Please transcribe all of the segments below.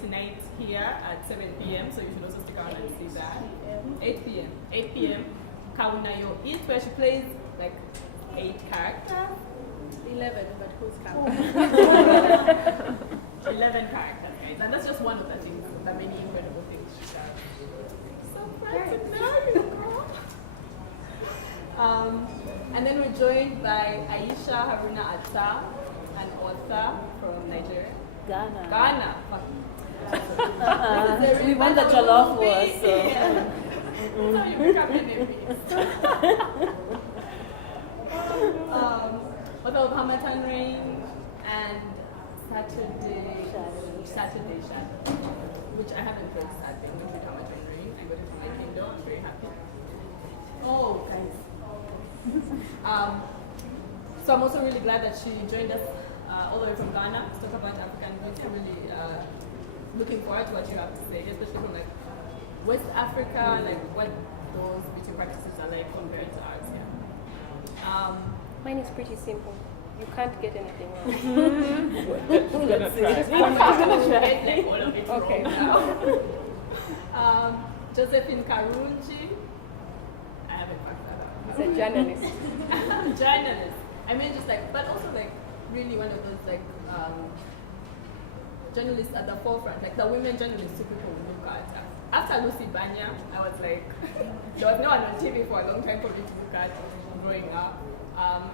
tonight here at 7 p.m. So you should also stick around and see that. 8 p.m. 8 p.m. Kaunayo Eat, where she plays like 8 characters. 11, but who's counting? 11 characters, guys. And that's just one of the things, the many incredible things she does. So proud to know you, girl. And then we're joined by Ayesha, Harruna, Attah, an author from Nigeria. Ghana. We won the Jollof War, so. So you become enemies. Author of Hamatan Rain and Saturday Shadow, which I haven't read sadly. Not with Hamatan Rain. I got it from my Kindle. I'm very happy. Oh, guys. So I'm also really glad that she joined us all the way from Ghana to talk about African beauty. I'm really looking forward to what you have to say, especially from like West Africa, like what those beauty practices are like compared to ours here. Mine is pretty simple. You can't get anything wrong. Let's try. Like all of it Okay. wrong now. Josephine Karungi. I haven't fucked that up. He's a journalist. Journalist. I mean, just like, but also like really one of those like journalists at the forefront, like the women journalists who people look at. After Lucy Banya, I was like, there was no one on TV for a long time for me to look at growing up.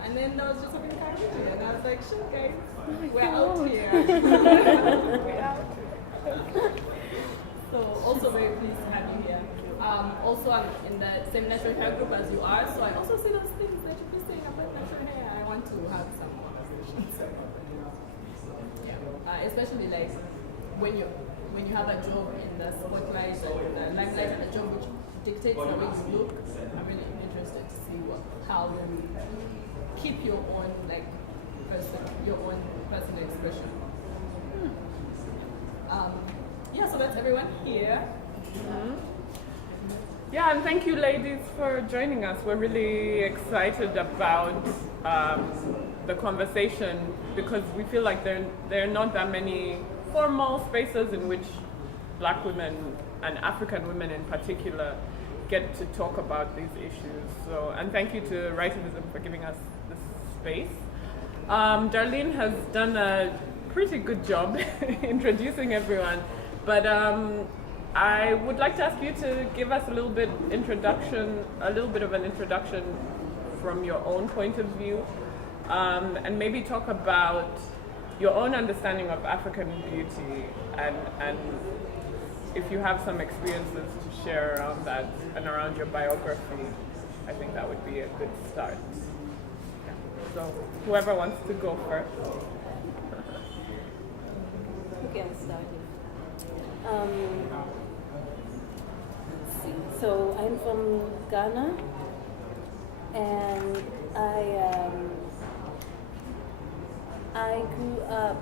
And then there was just something Karungi, and I was like, shit, guys, we're out here. We're out. So also very pleased to have you here. Also, I'm in the same natural hair group as you are, so I also see those things that you be saying about natural hair. I want to have some conversations. Especially like when you have a job in the spotlight and the limelight and a job which dictates the way you look. I'm really interested to see how you keep your own your own personal expression. Yeah, so that's everyone here. Mm-hmm. Yeah, and thank you, ladies, for joining us. We're really excited about the conversation because we feel like there are not that many formal spaces in which Black women and African women in particular get to talk about these issues. So, and thank you to Writivism for giving us this space. Darlyne has done a pretty good job introducing everyone, but I would like to ask you to give us a little bit of an introduction from your own point of view, and maybe talk about your own understanding of African beauty, and if you have some experiences to share around that and around your biography, I think that would be a good start. Yeah. So whoever wants to go first. Who can start? Let's see. So I'm from Ghana, and I grew up.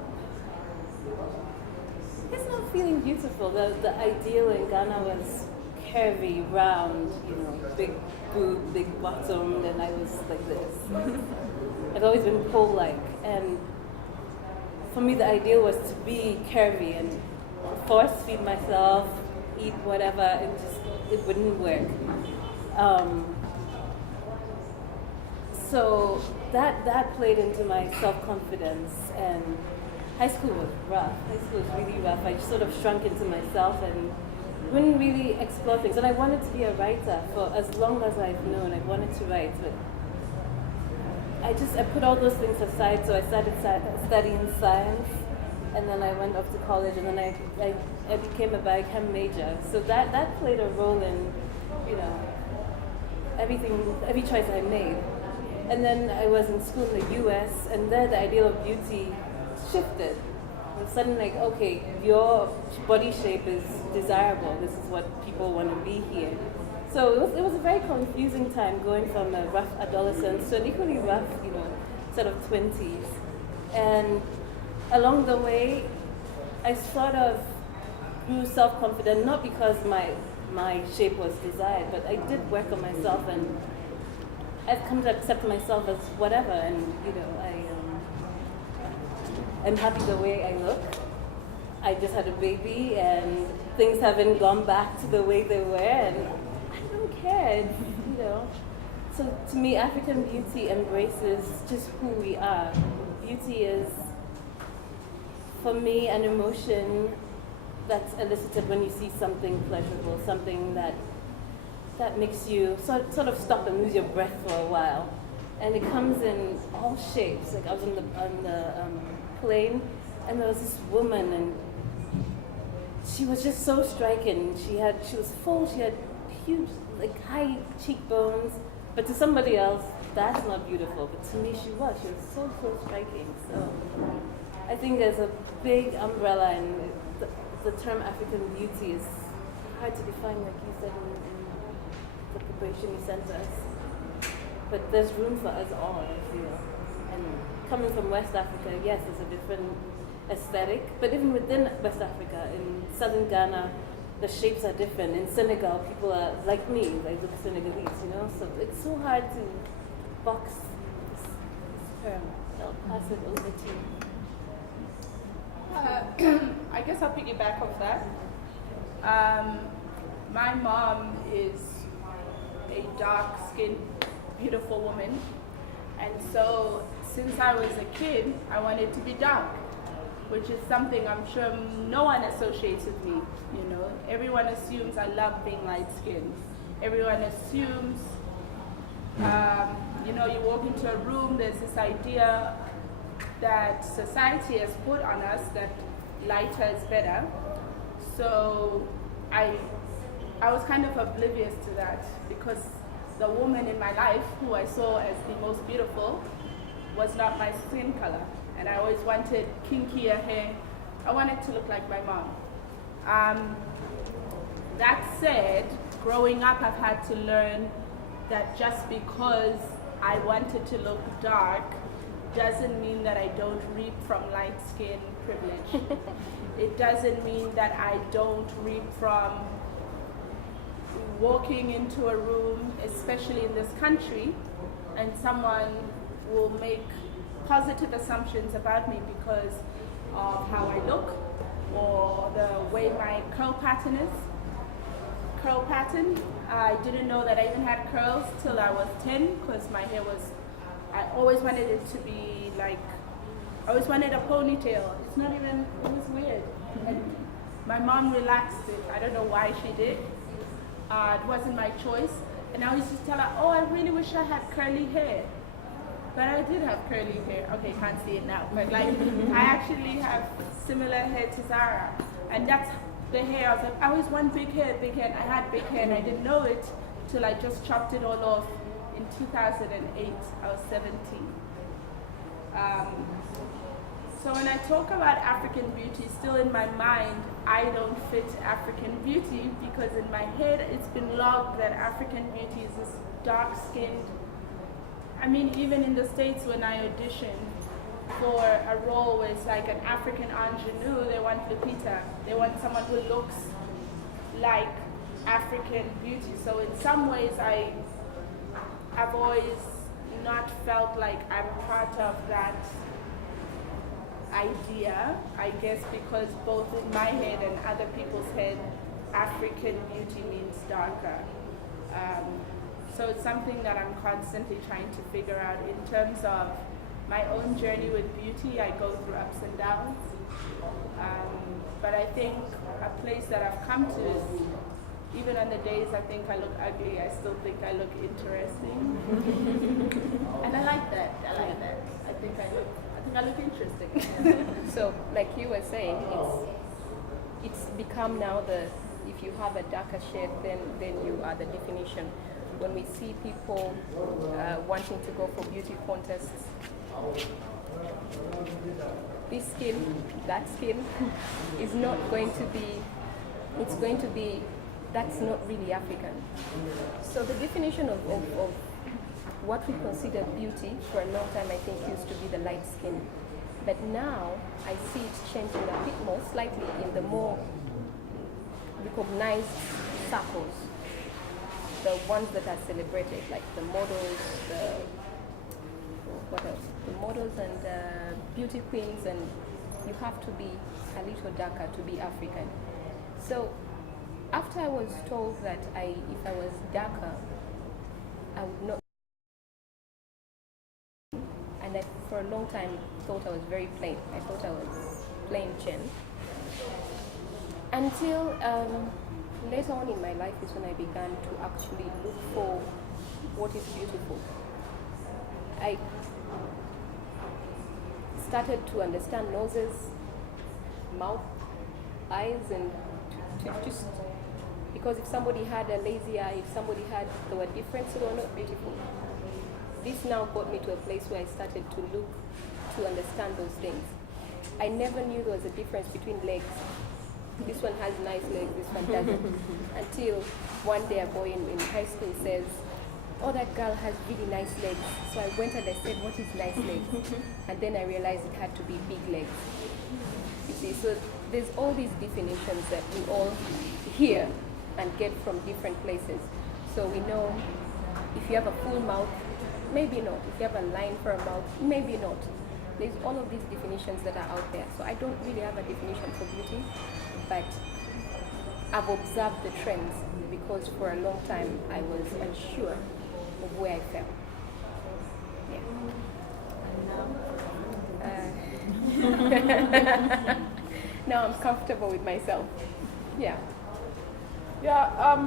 It's not feeling beautiful. The ideal in Ghana was curvy, round, big boob, big bottom, and I was like this. I've always been pole-like, and for me the ideal was to be curvy and force feed myself, eat whatever, it wouldn't work. So that played into my self-confidence, and high school was rough. High school was really rough. I sort of shrunk into myself and wouldn't really explore things. And I wanted to be a writer for as long as I've known. I wanted to write, but I put all those things aside. So I started studying science, and then I went off to college, and then I became a biochem major. So that played a role in, every choice I made. And then I was in school in the US, and there the ideal of beauty shifted. And suddenly, like, okay, your body shape is desirable. This is what people want to be here. So it was a very confusing time going from a rough adolescence to an equally rough, sort of 20s. And along the way, I sort of grew self-confident, not because my shape was desired, but I did work on myself, and I've come to accept myself as whatever, and I'm happy the way I look. I just had a baby and things haven't gone back to the way they were, and I don't care. It's, you know. So to me, African beauty embraces just who we are. Beauty is, for me, an emotion that's elicited when you see something pleasurable, something that makes you sort of stop and lose your breath for a while. And it comes in all shapes. Like I was on the plane, and there was this woman, and she was just so striking. She was full. She had huge, like high cheekbones. But to somebody else, that's not beautiful. But to me, she was so striking. So I think there's a big umbrella, and the term African beauty is hard to define, like you said in the preparation you sent us. But there's room for us all, I feel. And coming from West Africa, yes, it's a different aesthetic. But even within West Africa, in southern Ghana, the shapes are different. In Senegal, people are like me, like the Senegalese, you know? So it's so hard to box this term. I'll pass it over to you. I guess I'll piggyback off that. My mom is a dark-skinned, beautiful woman, and so since I was a kid, I wanted to be dark, which is something I'm sure no one associates with me. You know, everyone assumes I love being light-skinned. Everyone assumes, you know, you walk into a room, there's this idea that society has put on us that lighter is better. So I was kind of oblivious to that, because the woman in my life who I saw as the most beautiful was not my skin color. And I always wanted kinkier hair. I wanted to look like my mom. That said, growing up, I've had to learn that just because I wanted to look dark doesn't mean that I don't reap from light skin privilege. It doesn't mean that I don't reap from walking into a room, especially in this country, and someone will make positive assumptions about me because of how I look or the way my curl pattern is. Curl pattern, I didn't know that I even had curls till I was 10, because my hair was, I always wanted it to be like, I always wanted a ponytail. It's not even, it was weird. And my mom relaxed it. I don't know why she did. It wasn't my choice. And I used to tell her, oh, I really wish I had curly hair. But I did have curly hair. Okay, you can't see it now. But like, I actually have similar hair to Zara. And that's the hair. I was like, I always want big hair. And I had big hair and I didn't know it till I just chopped it all off in 2008. I was 17. So when I talk about African beauty, still in my mind, I don't fit African beauty, because in my head it's been logged that African beauty is this dark-skinned. I mean, even in the States, when I audition for a role where it's like an African ingenue, they want Lupita. They want someone who looks like African beauty. So in some ways, I've always not felt like I'm part of that idea, I guess, because both in my head and other people's head, African beauty means darker. So it's something that I'm constantly trying to figure out. In terms of my own journey with beauty, I go through ups and downs. But I think a place that I've come to is, even on the days I think I look ugly, I still think I look interesting. And I like that. I think I look interesting. So, like you were saying, it's become now if you have a darker shade, then you are the definition. When we see people wanting to go for beauty contests, this skin, that skin, is not going to be, it's going to be, that's not really African. So the definition of what we consider beauty for a long time, I think, used to be the light skin. But now I see it changing a bit more, slightly, in the more recognized circles. The ones that are celebrated, like the models, what else? The models and beauty queens and you have to be a little darker to be African. So after I was told that if I was darker, I would not, and I for a long time thought I was very plain. I thought I was plain Jen. Until later on in my life is when I began to actually look for what is beautiful. I started to understand noses, mouth, eyes, and to just, because if somebody had a lazy eye, if somebody had, they were different, so they were not beautiful. This now got me to a place where I started to look to understand those things. I never knew there was a difference between legs. This one has nice legs, this one doesn't. Until one day a boy in high school says, oh, that girl has really nice legs. So I went and I said, what is nice legs? And then I realized it had to be big legs. You see, so there's all these definitions that we all hear and get from different places. So we know if you have a full mouth, maybe not. If you have a line for a mouth, maybe not. There's all of these definitions that are out there. So I don't really have a definition for beauty, but I've observed the trends because for a long time I was unsure of where I fell. Yeah. Now I'm comfortable with myself. Yeah. Yeah,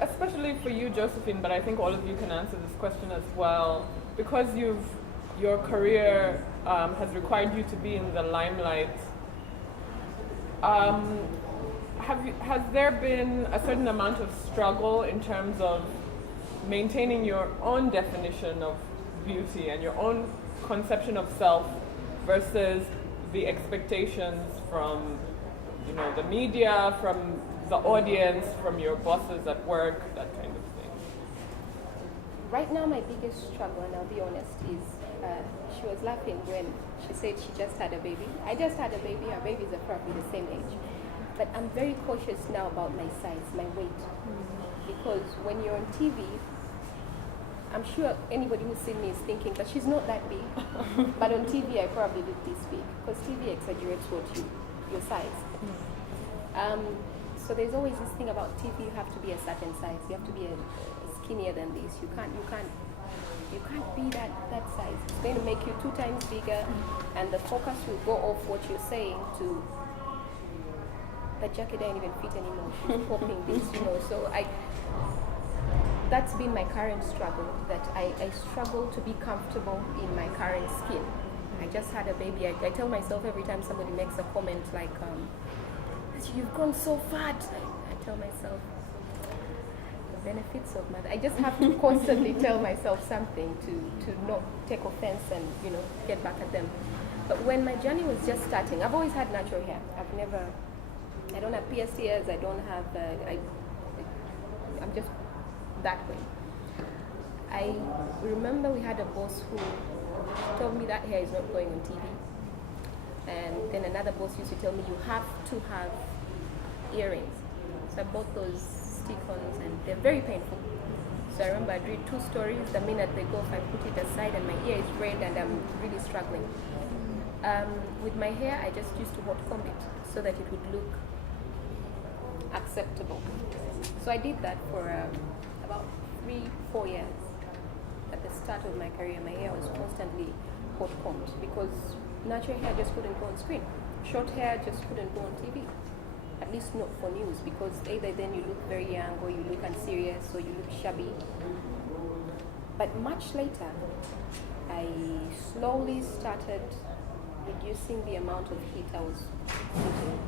especially for you, Josephine, but I think all of you can answer this question as well. Because your career has required you to be in the limelight, has there been a certain amount of struggle in terms of maintaining your own definition of beauty and your own conception of self versus the expectations from, the media, from the audience, from your bosses at work, that kind of thing? Right now, my biggest struggle, and I'll be honest, is she was laughing when she said she just had a baby. I just had a baby. Our babies are probably the same age. But I'm very cautious now about my size, my weight. Because when you're on TV, I'm sure anybody who's seen me is thinking, but she's not that big. But on TV, I probably look this big. Because TV exaggerates your size. So there's always this thing about TV, you have to be a certain size. You have to be skinnier than this. You can't be that size. It's going to make you 2 times bigger, and the focus will go off what you're saying to the jacket doesn't even fit anymore. She's popping this, So that's been my current struggle, that I struggle to be comfortable in my current skin. I just had a baby. I tell myself every time somebody makes a comment like, you've gone so fat, I tell myself, the benefits of mother. I just have to constantly tell myself something to not take offense and, get back at them. But when my journey was just starting, I've always had natural hair. I don't have pierced ears, I don't have, I'm just that way. I remember we had a boss who told me that hair is not going on TV. And then another boss used to tell me, you have to have earrings. So I bought those stick-ons and they're very painful. So I remember I'd read 2 stories. The minute they go off, I put it aside and my ear is red and I'm really struggling. With my hair, I just used to hot comb it so that it would look acceptable. So I did that for about 3-4 years. At the start of my career, my hair was constantly hot combed because natural hair just couldn't go on screen. Short hair just couldn't go on TV. At least not for news, because either then you look very young or you look unserious or you look shabby. But much later, I slowly started reducing the amount of heat I was putting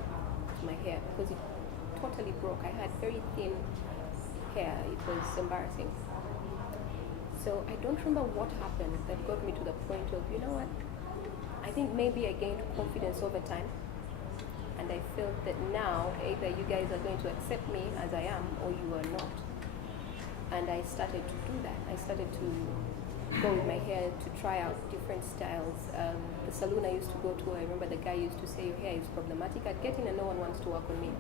to my hair because it totally broke. I had very thin hair. It was embarrassing. So I don't remember what happened that got me to the point of, I think maybe I gained confidence over time. And I felt that now either you guys are going to accept me as I am or you are not. And I started to do that. I started to go with my hair to try out different styles. The salon I used to go to, I remember the guy used to say, your hair is problematic. I'd get in and no one wants to work on me.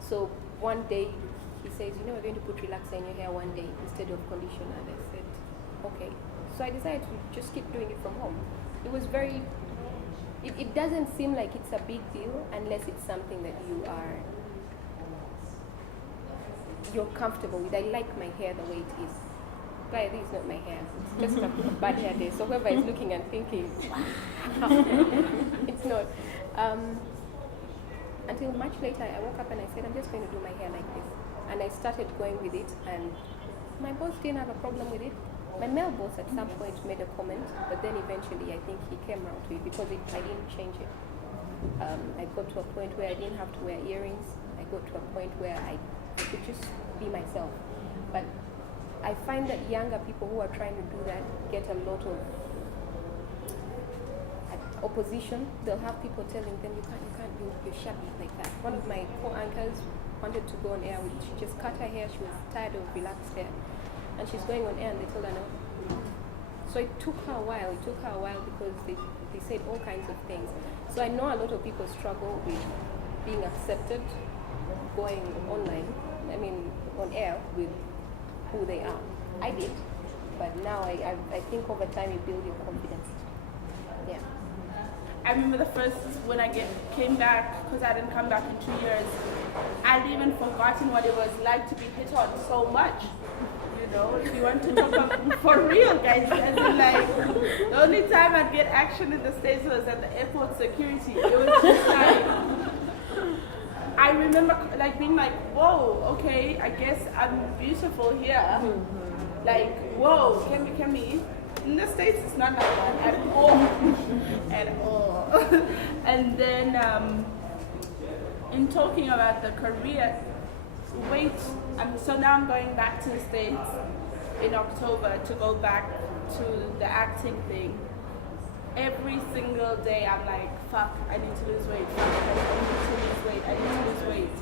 So one day he says, we're going to put relaxer in your hair one day instead of conditioner. And I said, okay. So I decided to just keep doing it from home. It was very it doesn't seem like it's a big deal unless it's something that you're comfortable with. I like my hair the way it is. But this is not my hair. It's just a bad hair day. So whoever is looking and thinking, wow, it's not. Until much later, I woke up and I said, I'm just going to do my hair like this. And I started going with it, and my boss didn't have a problem with it. My male boss at some point made a comment, but then eventually I think he came around to it because I didn't change it. I got to a point where I didn't have to wear earrings. I got to a point where I could just be myself. But I find that younger people who are trying to do that get a lot of opposition. They'll have people telling them, you're shabby like that. One of my co-anchors wanted to go on air with, she just cut her hair, she was tired of relaxed hair. And she's going on air and they told her no. So it took her a while because they said all kinds of things. So I know a lot of people struggle with being accepted, going online, on air with who they are. I did, but now I think over time you build your confidence. Yeah. I remember when I came back, because I didn't come back in 2 years, I'd even forgotten what it was like to be hit on so much. You know, if you want to talk about, for real, guys, as in like, the only time I'd get action in the States was at the airport security. It was just like, I remember like being like, whoa, okay, I guess I'm beautiful here. Like, whoa, can we? In the States, it's not like that at all. At all. And then, in talking about the career, so now I'm going back to the States in October to go back to the acting thing. Every single day I'm like, fuck, I need to lose weight. I need to lose weight.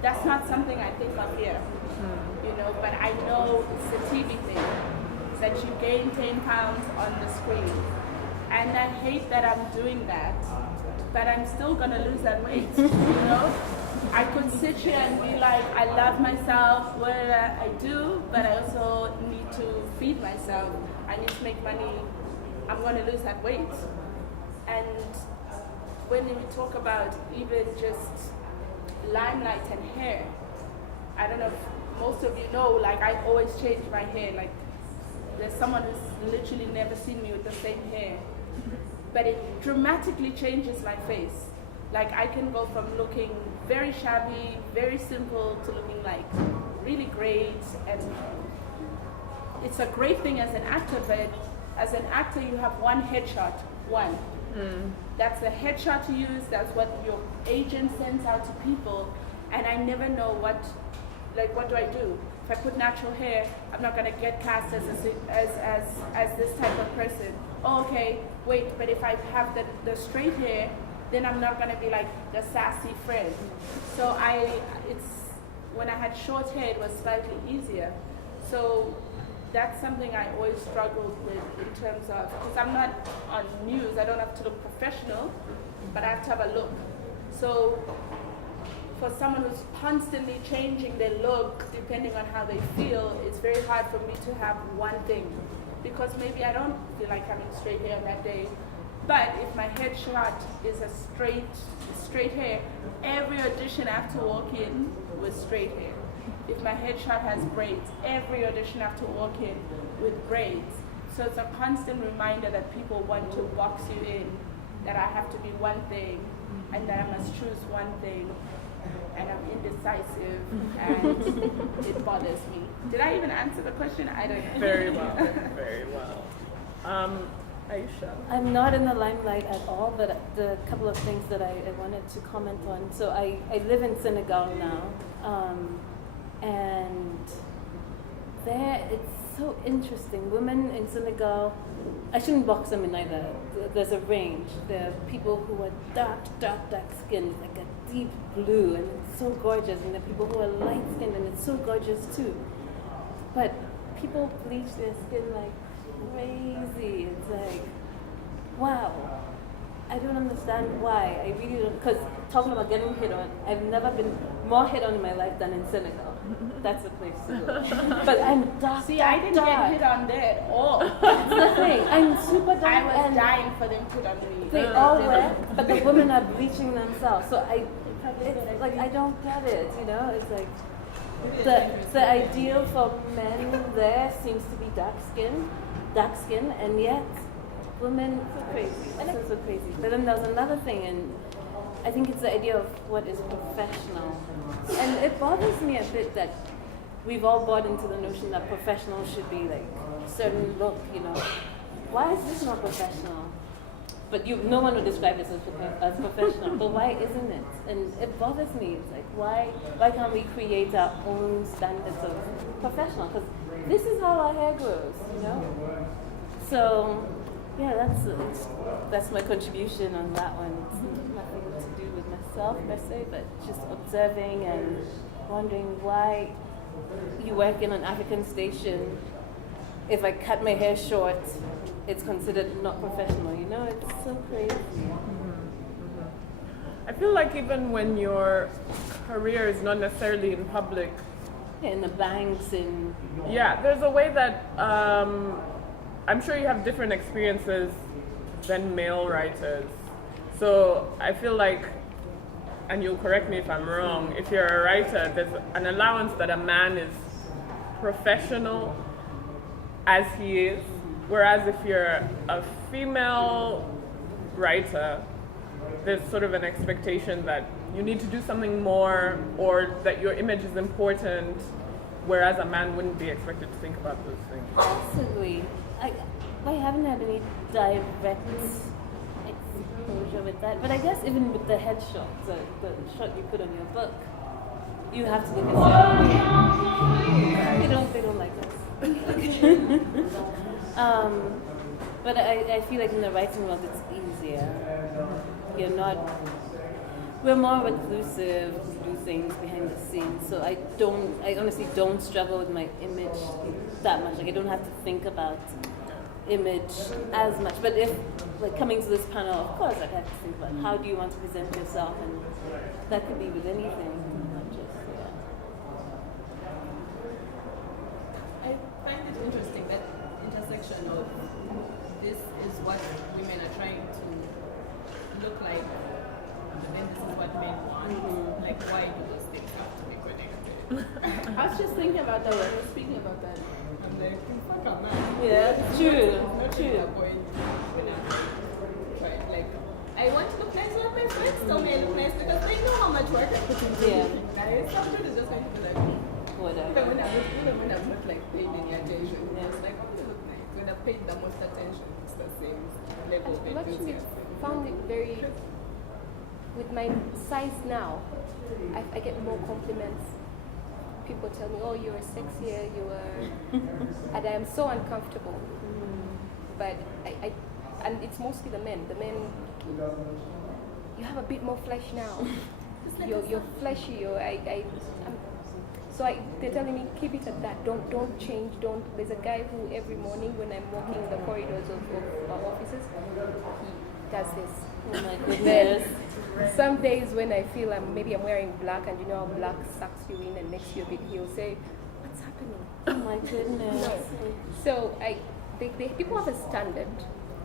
That's not something I think of here, you know, but I know it's a TV thing. That you gain 10 pounds on the screen. And I hate that I'm doing that, but I'm still gonna lose that weight, you know? I could sit here and be like, I love myself, whatever I do, but I also need to feed myself. I need to make money. I'm gonna lose that weight. And when we talk about even just limelight and hair, I don't know if most of you know, like I always change my hair. Like there's someone who's literally never seen me with the same hair. But it dramatically changes my face. Like I can go from looking very shabby, very simple, to looking like really great. And it's a great thing as an actor, but as an actor you have one headshot, one. That's the headshot to use, that's what your agent sends out to people. And I never know what do I do? If I put natural hair, I'm not gonna get cast as this type of person. Oh, okay, wait, but if I have the straight hair, then I'm not gonna be like the sassy friend. So when I had short hair, it was slightly easier. So that's something I always struggled with in terms of, because I'm not on news, I don't have to look professional, but I have to have a look. So for someone who's constantly changing their look depending on how they feel, it's very hard for me to have one thing. Because maybe I don't feel like having straight hair that day. But if my headshot is a straight hair, every audition I have to walk in with straight hair. If my headshot has braids, every audition I have to walk in with braids. So it's a constant reminder that people want to box you in, that I have to be one thing, and that I must choose one thing. And I'm indecisive, and it bothers me. Did I even answer the question? I don't know. Very well, very well. Ayesha? I'm not in the limelight at all, but the couple of things that I wanted to comment on. So I live in Senegal now, and there it's so interesting. Women in Senegal, I shouldn't box them in either. There's a range. There are people who are dark skinned, like a deep blue, and it's so gorgeous. And there are people who are light skinned, and it's so gorgeous too. But people bleach their skin like crazy. It's like, wow. I don't understand why. I really don't. Because talking about getting hit on, I've never been more hit on in my life than in Senegal. That's the place to go. But I'm dark. See, I didn't get hit on there at all. That's the thing. I'm super dark. I was and dying for them to put on me. they all wear, but the women are bleaching themselves. So it's like I don't get it. You know, it's like the ideal for men there seems to be dark skin, and yet women so crazy. So crazy. But then there's another thing, and I think it's the idea of what is professional. And it bothers me a bit that we've all bought into the notion that professional should be like a certain look, you know. Why is this not professional? But no one would describe this as professional. But why isn't it? And it bothers me. It's like, why can't we create our own standards of professional? Because this is how our hair grows, you know? So, yeah, that's my contribution on that one. It's nothing to do with myself per se, but just observing and wondering why you work in an African station. If I cut my hair short, it's considered not professional, you know? It's so crazy. I feel like even when your career is not necessarily in public, In the banks, there's a way that I'm sure you have different experiences than male writers. So I feel like, and you'll correct me if I'm wrong, if you're a writer, there's an allowance that a man is professional as he is, whereas if you're a female writer, there's sort of an expectation that you need to do something more, or that your image is important, whereas a man wouldn't be expected to think about those things. possibly. I haven't had any direct exposure with that, but I guess even with the headshot, the shot you put on your book, you have to look at it. They don't like us. But I feel like in the writing world it's easier. We're more reclusive, we do things behind the scenes, so I honestly don't struggle with my image that much. Like I don't have to think about image as much. But if, like coming to this panel, of course I'd have to think about how do you want to present yourself, and that could be with anything, not just, I find it interesting, that intersection of this is what women are trying to look like, and then this is what men want. Like, why do those things have to be connected? I was just thinking about that when we were speaking about that. I'm like, fuck a man. yeah, true. Not really a point when I'm right. Like, I want to look nice, when my friends tell me I look nice because they know how much work I put into looking nice. Somebody is just going to be like, Whatever. even when I'm not like paid any attention, it's like, oh, you look nice. When I've paid the most attention, it's the same level of I've actually enthusiasm. found it very, with my size now, I get more compliments. People tell me, oh, you are sexier, you are, and I am so uncomfortable. But and it's mostly the men. The men, you have a bit more flesh now. You're fleshy. They're telling me, keep it at that. Don't change. There's a guy who every morning when I'm walking in the corridors of our offices, he does this. Oh my goodness. Some days when I feel maybe I'm wearing black, and you know how black sucks you in, and next to your bit he'll say, what's happening? Oh my goodness. So people have a standard,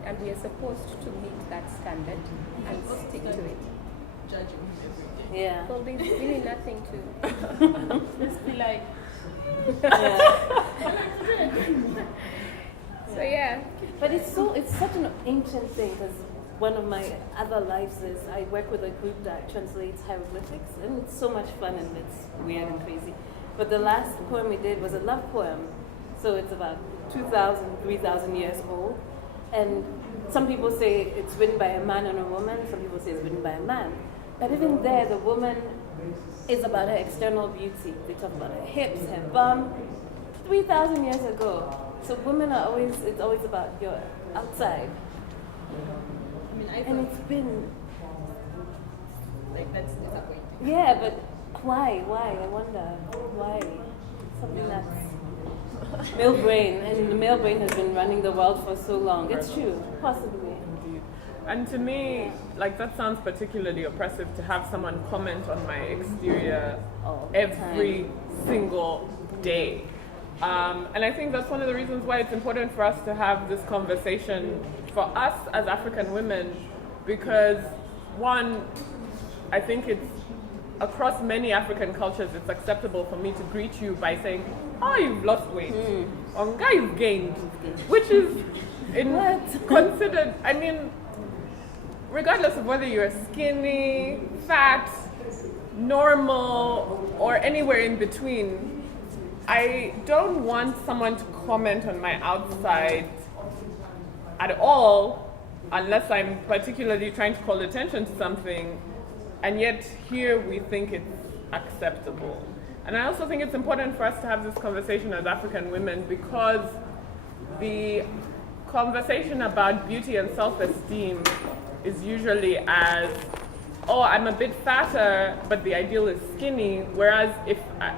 and we are supposed to meet that standard and stick to it. Judging him every day. Yeah. Well, there's really nothing to. Just be like, So yeah. But it's such an ancient thing, because one of my other lives is I work with a group that translates hieroglyphics, and it's so much fun and it's weird and crazy. But the last poem we did was a love poem, so it's about 2,000, 3,000 years old. And some people say it's written by a man and a woman, some people say it's written by a man. But even there, the woman is about her external beauty. They talk about her hips, her bum, 3,000 years ago. So women it's always about your outside. I mean, And it's been, like, that's disappointing. yeah, but why? I wonder, why? Something that's male brain, and the male brain has been running the world for so long. It's true, possibly. Indeed. And to me, like that sounds particularly oppressive to have someone comment on my exterior every single day. And I think that's one of the reasons why it's important for us to have this conversation for us as African women, because one, I think it's across many African cultures, it's acceptable for me to greet you by saying, "Oh, you've lost weight," or "Nga, you've gained," which is considered. I mean, regardless of whether you're skinny, fat, normal, or anywhere in between, I don't want someone to comment on my outside at all unless I'm particularly trying to call attention to something, and yet here we think it's acceptable. And I also think it's important for us to have this conversation as African women, because the conversation about beauty and self-esteem is usually as, oh, I'm a bit fatter, but the ideal is skinny. Whereas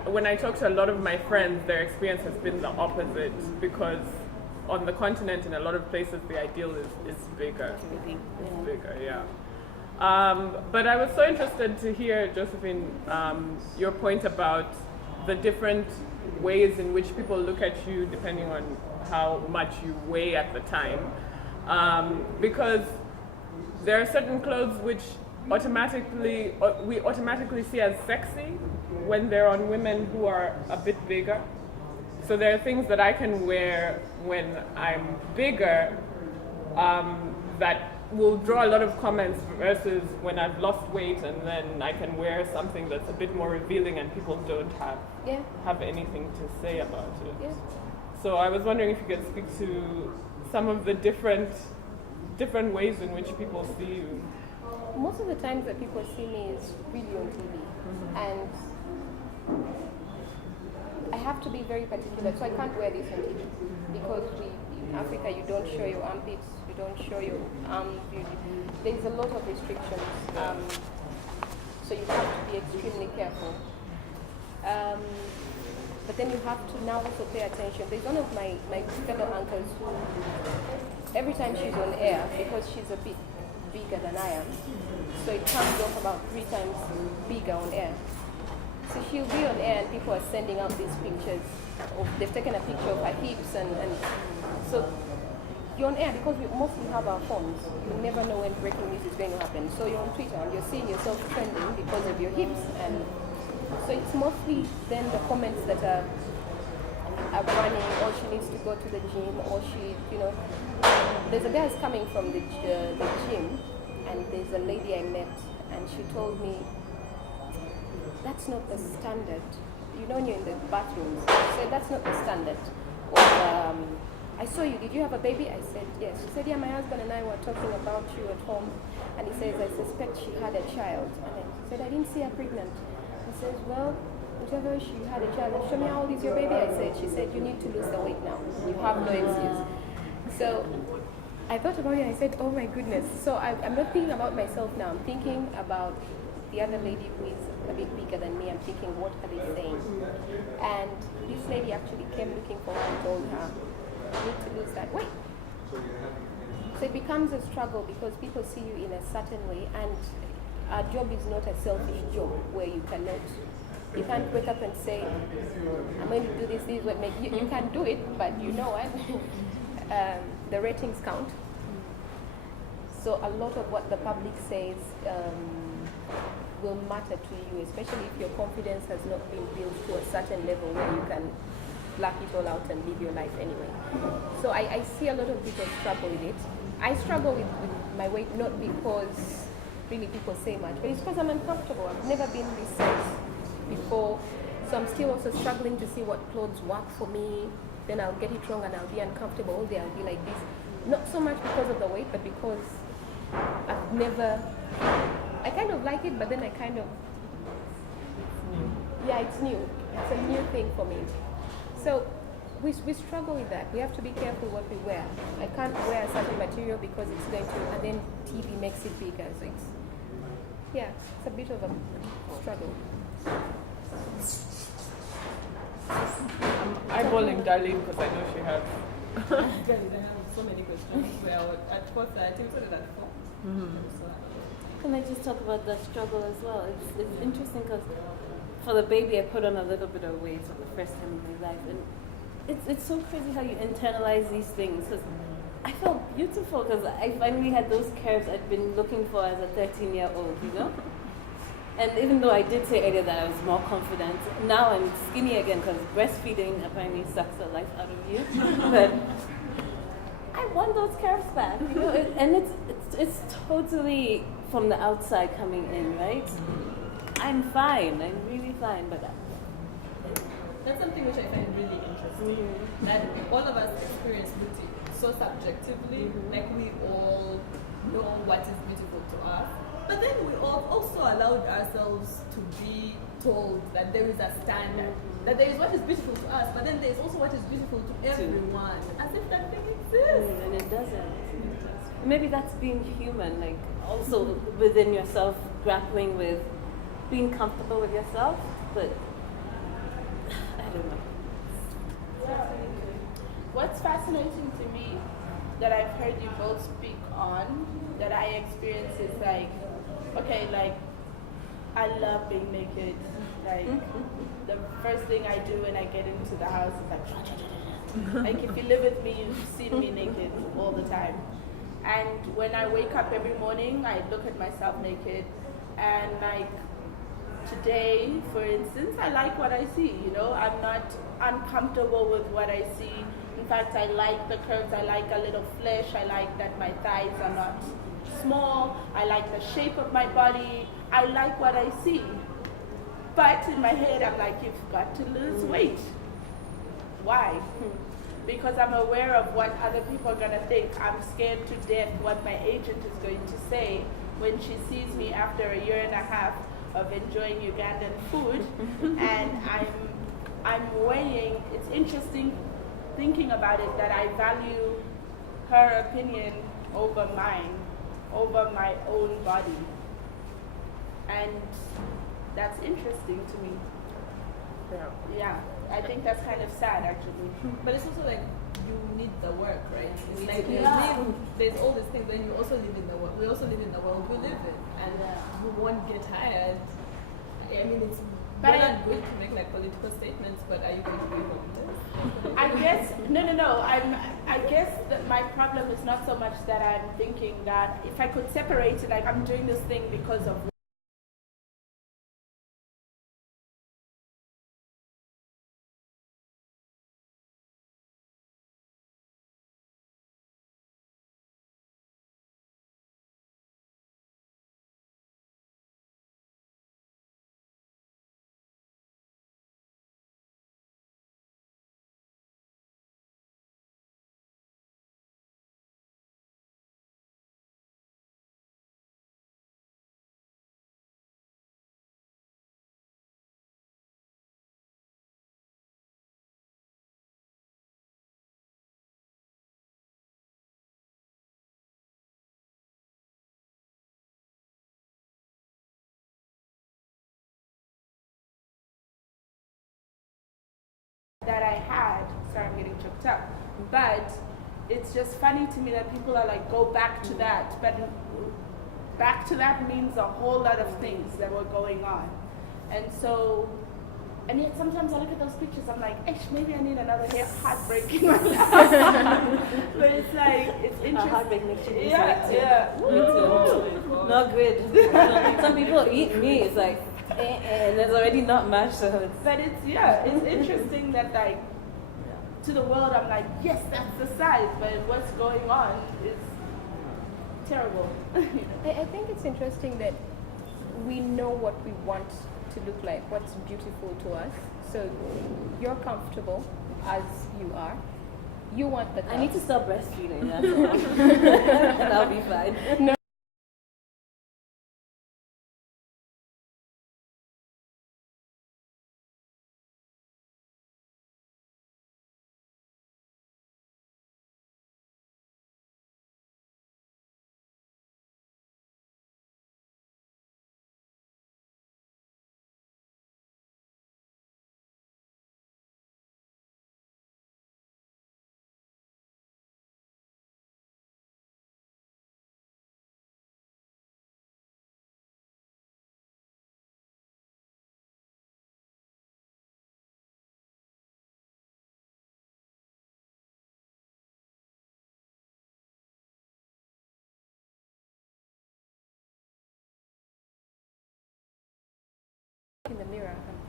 when I talk to a lot of my friends, their experience has been the opposite, because on the continent, in a lot of places, the ideal is bigger. It's bigger, yeah. But I was so interested to hear, Josephine, your point about the different ways in which people look at you depending on how much you weigh at the time. Because there are certain clothes which we automatically see as sexy when they're on women who are a bit bigger. So there are things that I can wear when I'm bigger that will draw a lot of comments, versus when I've lost weight and then I can wear something that's a bit more revealing and people don't have anything to say about it. Yeah. So I was wondering if you could speak to some of the different ways in which people see you. Most of the times that people see me is really on TV, and I have to be very particular, so I can't wear this on TV, because in Africa you don't show your armpits, you don't show your arms, there's a lot of restrictions, so you have to be extremely careful. But then you have to now also pay attention. There's one of my fellow uncles who, every time she's on air, because she's a bit bigger than I am, so it comes off about 3 times bigger on air. So she'll be on air and people are sending out these pictures they've taken a picture of her hips, and so you're on air because we mostly have our phones. You never know when breaking news is going to happen. So you're on Twitter and you're seeing yourself trending because of your hips, and so it's mostly then the comments that are running, or she needs to go to the gym, or there's a guy who's coming from the gym, and there's a lady I met, and she told me, that's not the standard. When you're in the bathroom, she said, that's not the standard. Or, I saw you, did you have a baby? I said, yes. She said, yeah, my husband and I were talking about you at home, and he says, I suspect she had a child. And I said, I didn't see her pregnant. He says, well, whatever, she had a child. Show me how old is your baby? I said, she said, you need to lose the weight now. You have no excuse. So I thought about it and I said, oh my goodness. So I'm not thinking about myself now. I'm thinking about the other lady who is a bit bigger than me. I'm thinking, what are they saying? And this lady actually came looking for her and told her, you need to lose that weight. So it becomes a struggle because people see you in a certain way, and our job is not a selfish job where you can't wake up and say, I'm going to do this way. You can do it, but you know what? The ratings count. So a lot of what the public says will matter to you, especially if your confidence has not been built to a certain level where you can black it all out and live your life anyway. So I see a lot of people struggle with it. I struggle with my weight not because really people say much, but it's because I'm uncomfortable. I've never been this size before, so I'm still also struggling to see what clothes work for me. Then I'll get it wrong and I'll be uncomfortable all day. I'll be like this. Not so much because of the weight, but because I kind of like it, but then it's new. It's a new thing for me. So we struggle with that. We have to be careful what we wear. I can't wear a certain material because it's going to, and then TV makes it bigger. So it's a bit of a struggle. I'm eyeballing Darlyne because I know she has. so many questions. Well, at 4:30, we started at 4. So, Can I just talk about the struggle as well? It's interesting because for the baby, I put on a little bit of weight for the first time in my life, and it's so crazy how you internalize these things. Because I felt beautiful because I finally had those curves I'd been looking for as a 13-year-old, you know. And even though I did say earlier that I was more confident, now I'm skinny again because breastfeeding apparently sucks the life out of you. But I want those curves back, you know. And it's totally from the outside coming in, right? I'm fine. I'm really fine, but that's something which I find really interesting. That all of us experience beauty so subjectively, like we all know what is beautiful to us. But then we all also allowed ourselves to be told that there is a standard, that there is what is beautiful to us, but then there is also what is beautiful to everyone, as if that thing exists. And it doesn't. Maybe that's being human, like also within yourself, grappling with being comfortable with yourself, but I don't know. What's fascinating to me that I've heard you both speak on, that I experience is like, okay, like, I love being naked. Like, the first thing I do when I get into the house is like, like if you live with me, you've seen me naked all the time. And when I wake up every morning, I look at myself naked, and like, today, for instance, I like what I see, you know? I'm not uncomfortable with what I see. In fact, I like the curves, I like a little flesh, I like that my thighs are not small, I like the shape of my body, I like what I see. But in my head, I'm like, you've got to lose weight. Why? Because I'm aware of what other people are gonna think. I'm scared to death what my agent is going to say when she sees me after a year and a half of enjoying Ugandan food, and I'm weighing. It's interesting thinking about it that I value her opinion over mine, over my own body, and that's interesting to me. Yeah, I think that's kind of sad actually. But it's also like you need the work, right? It's like you live, there's all these things, then you also live in the world. We also live in the world we live in, and we won't get tired. I mean, it's well and good to make like political statements, but are you going to be homeless? I guess no. I guess that my problem is not so much that I'm thinking that if I could separate it, like I'm doing this thing because of that I had. Sorry, I'm getting choked up. But it's just funny to me that people are like, go back to that. But back to that means a whole lot of things that were going on. And so, and yet sometimes I look at those pictures, I'm like, maybe I need another heartbreak in my life. But it's like, it's interesting. A heartbreak makes you Yeah. Me too. Not good. Some people eat me, it's like, and there's already not much, so it's... But it's interesting that like, to the world I'm like, yes, that's the size, but what's going on is terrible. I think it's interesting that we know what we want to look like, what's beautiful to us. So you're comfortable as you are. You want the I need to stop breastfeeding, that's all. And I'll be fine. No,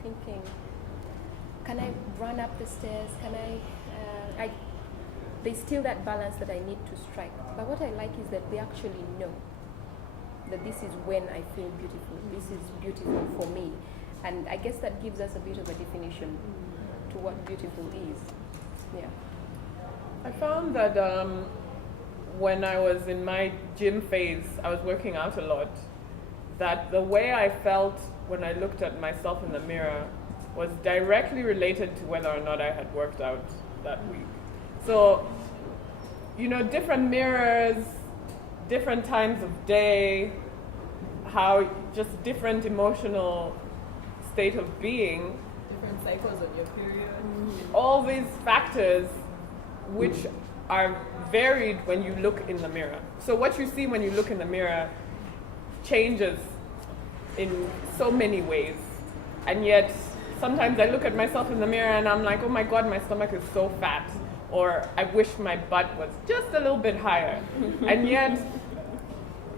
thinking, can I run up the stairs? Can there's still that balance that I need to strike. But what I like is that they actually know that this is when I feel beautiful. This is beautiful for me. And I guess that gives us a bit of a definition to what beautiful is. Yeah. I found that when I was in my gym phase, I was working out a lot, that the way I felt when I looked at myself in the mirror was directly related to whether or not I had worked out that week. So, different mirrors, different times of day, how just different emotional state of being. Different cycles of your period. All these factors which are varied when you look in the mirror. So what you see when you look in the mirror changes in so many ways. And yet, sometimes I look at myself in the mirror and I'm like, oh my God, my stomach is so fat. Or I wish my butt was just a little bit higher. And yet,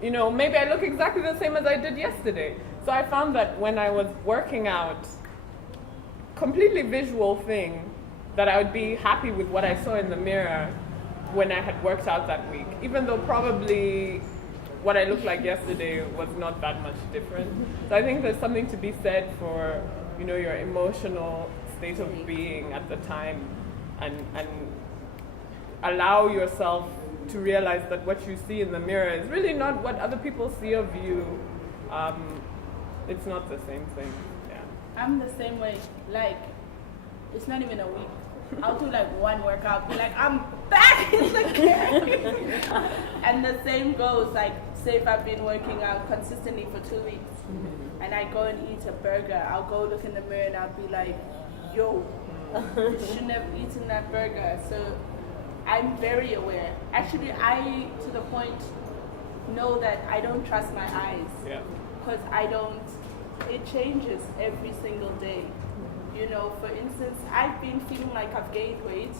maybe I look exactly the same as I did yesterday. So I found that when I was working out, completely visual thing, that I would be happy with what I saw in the mirror when I had worked out that week, even though probably what I looked like yesterday was not that much different. So I think there's something to be said for, your emotional state of being at the time, and allow yourself to realize that what you see in the mirror is really not what other people see of you. It's not the same thing. Yeah. I'm the same way. Like, it's not even a week. I'll do like one workout, be like, I'm back in the game. And the same goes, like, say if I've been working out consistently for 2 weeks, and I go and eat a burger, I'll go look in the mirror and I'll be like, yo, you shouldn't have eaten that burger. So I'm very aware. Actually, I, to the point, know that I don't trust my eyes. Yeah. Because it changes every single day. For instance, I've been feeling like I've gained weight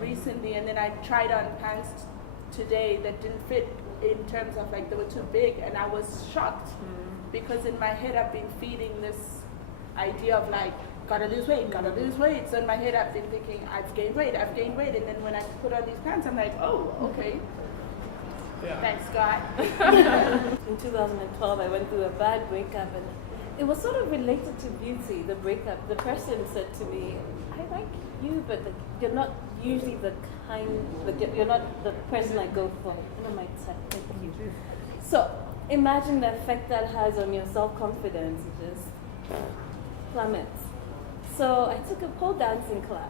recently, and then I tried on pants today that didn't fit in terms of like they were too big, and I was shocked because in my head I've been feeding this idea of like, gotta lose weight. So in my head I've been thinking, I've gained weight, and then when I put on these pants, I'm like, oh, okay. Yeah. Thanks, God. In 2012, I went through a bad breakup, and it was sort of related to beauty, the breakup. The person said to me, I like you, but you're not usually the kind, you're not the person I go for. And I'm like, thank you. So imagine the effect that has on your self-confidence. It just plummets. So I took a pole dancing class.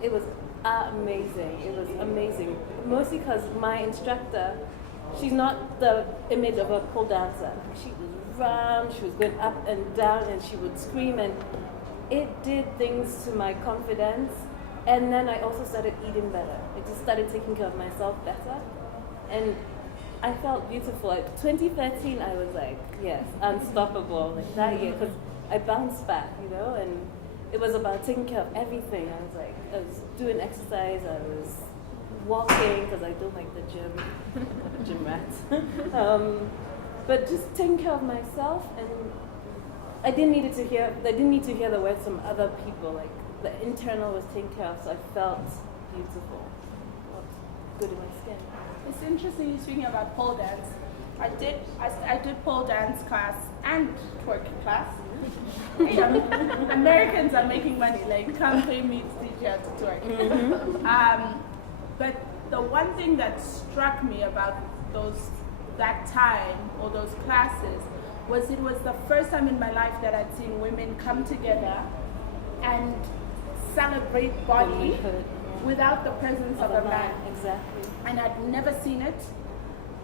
It was amazing. Mostly because my instructor, she's not the image of a pole dancer. She was round, she was going up and down, and she would scream, and it did things to my confidence. And then I also started eating better. I just started taking care of myself better, and I felt beautiful. Like 2013, I was like, yes, unstoppable. Like that year, because I bounced back, and it was about taking care of everything. I was doing exercise, I was walking, because I don't like the gym, I'm a gym rat. But just taking care of myself, and I didn't need to hear the words from other people. Like the internal was taken care of, so I felt beautiful, felt good in my skin. It's interesting you speaking about pole dance. I did pole dance class and twerking class. Hey, Americans are making money. Like, can't pay me to teach you how to twerk. But the one thing that struck me about that time or those classes was it was the first time in my life that I'd seen women come together and celebrate body without the presence of a man. Exactly. And I'd never seen it.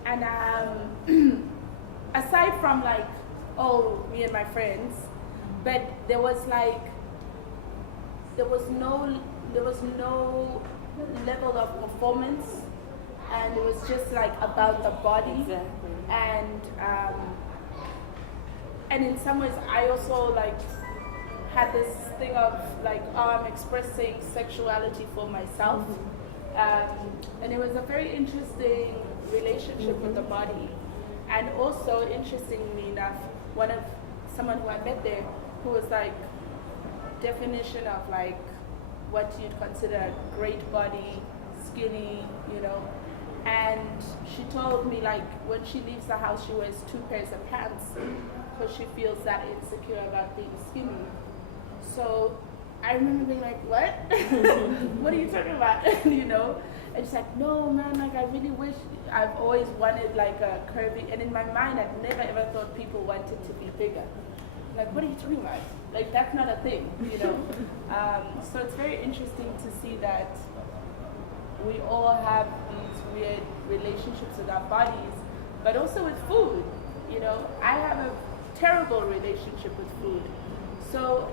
And aside from like, oh, me and my friends, but there was no level of performance, and it was just like about the body. Exactly. And in some ways I also like had this thing of like, oh, I'm expressing sexuality for myself. And it was a very interesting relationship with the body. And also, interestingly enough, someone who I met there who was like definition of like what you'd consider a great body, skinny, you know. And she told me like when she leaves the house she wears 2 pairs of pants because she feels that insecure about being skinny. So I remember being like, what? What are you talking about? You know? And she's like, no man, like I really wish, I've always wanted like a curvy, and in my mind I'd never ever thought people wanted to be bigger. Like, what are you talking about? Like, that's not a thing, you know? So it's very interesting to see that we all have these weird relationships with our bodies, but also with food, you know? I have a terrible relationship with food. So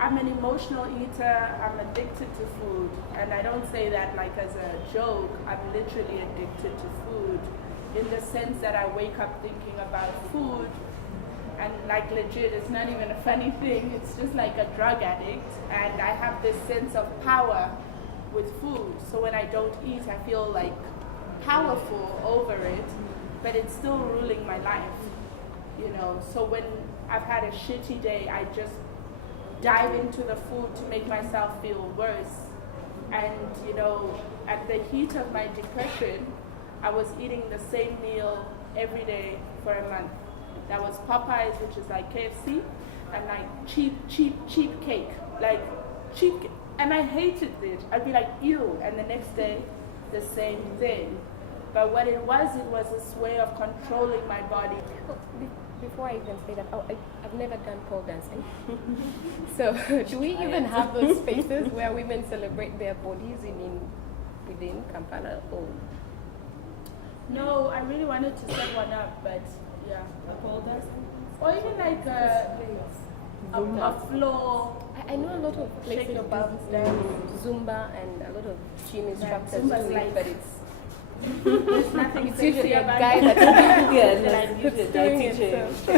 I'm an emotional eater, I'm addicted to food, and I don't say that like as a joke. I'm literally addicted to food in the sense that I wake up thinking about food, and like legit, it's not even a funny thing, it's just like a drug addict, and I have this sense of power with food. So when I don't eat, I feel like powerful over it, but it's still ruling my life, you know? So when I've had a shitty day, I just dive into the food to make myself feel worse. And you know, at the heat of my depression, I was eating the same meal every day for a month. That was Popeyes, which is like KFC, and like cheap cake, like cheap cake. And I hated it. I'd be like, ew, and the next day, the same thing. But what it was this way of controlling my body. Before I even say that, I've never done pole dancing. So do we even have those spaces where women celebrate their bodies within Kampala? Or? No, I really wanted to set one up, but yeah. A pole dancing? Or even like a floor. I know a lot of places Shake your do bums down. Zumba, and a lot of gym instructors Zumba's do it, like- but it's There's nothing it's sexy usually a about guy it. that's Yeah, no, usually a guy doing it, teaching. so.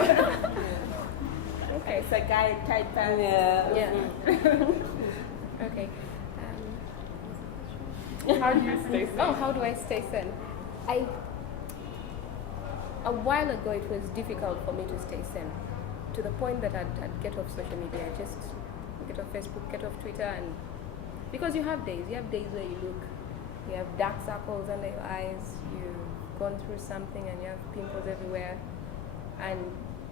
Okay. It's a guy in tight pants. Yeah. Yeah. Okay. How do you stay sane? How do I stay sane? A while ago it was difficult for me to stay sane, to the point that I'd get off social media. I just get off Facebook, get off Twitter, and because you have days where you have dark circles under your eyes, you've gone through something and you have pimples everywhere, and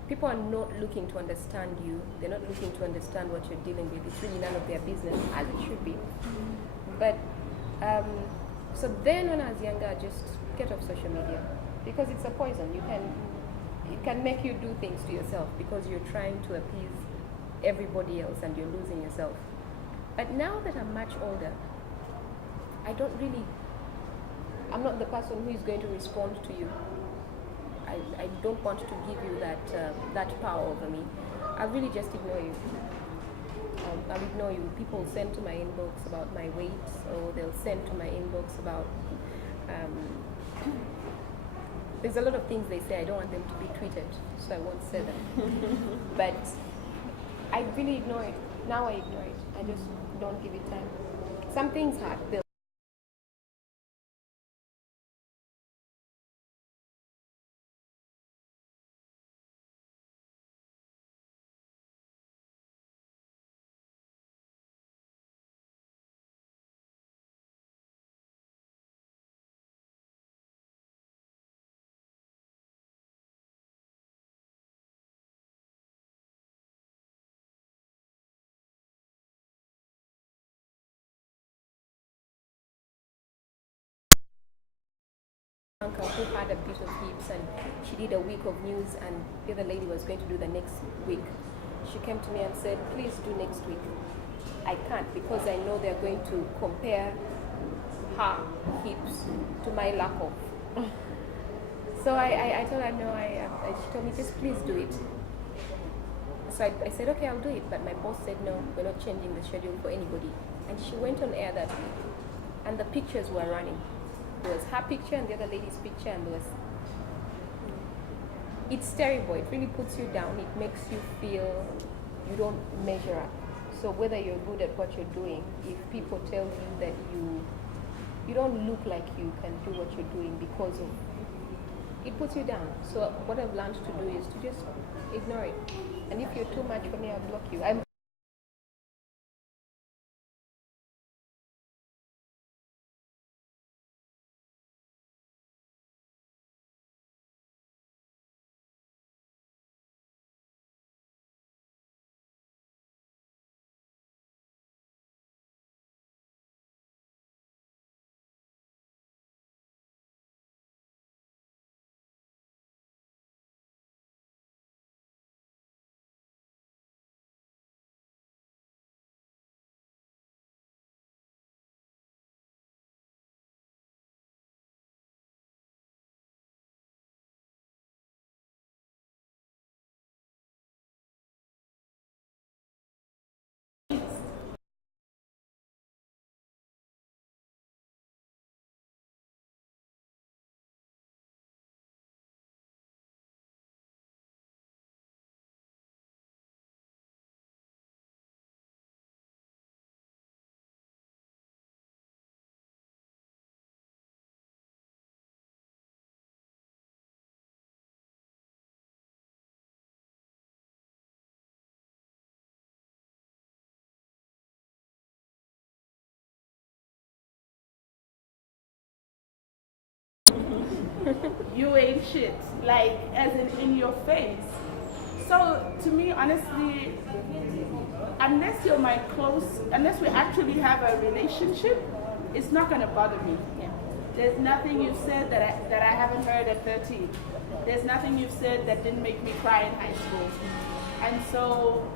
people are not looking to understand you. They're not looking to understand what you're dealing with. It's really none of their business, as it should be. But so then when I was younger, I just get off social media, because it's a poison. It can make you do things to yourself because you're trying to appease everybody else and you're losing yourself. But now that I'm much older, I'm not the person who is going to respond to you. I don't want to give you that power over me. I'll really just ignore you. I'll ignore you. People send to my inbox about my weight, or they'll send to my inbox about there's a lot of things they say I don't want them to be tweeted, so I won't say them. But I really ignore it. Now I ignore it. I just don't give it time. Some things hurt. Uncle who had a bit of hips, and she did a week of news, and the other lady was going to do the next week. She came to me and said, please do next week. I can't, because I know they're going to compare her hips to my lack of. So I told her no. She told me, just please do it. So I said, okay, I'll do it. But my boss said, no, we're not changing the schedule for anybody. And she went on air that week, and the pictures were running. There was her picture and the other lady's picture, and it's terrible. It really puts you down. It makes you feel you don't measure up. So whether you're good at what you're doing, if people tell you that you don't look like you can do what you're doing because of, it puts you down. So what I've learned to do is to just ignore it. And if you're too much for me, I'll block you. I'm You ain't shit, like as in your face. So to me, honestly, unless we actually have a relationship, it's not gonna bother me. Yeah. There's nothing you've said that I haven't heard at 13. There's nothing you've said that didn't make me cry in high school. And so,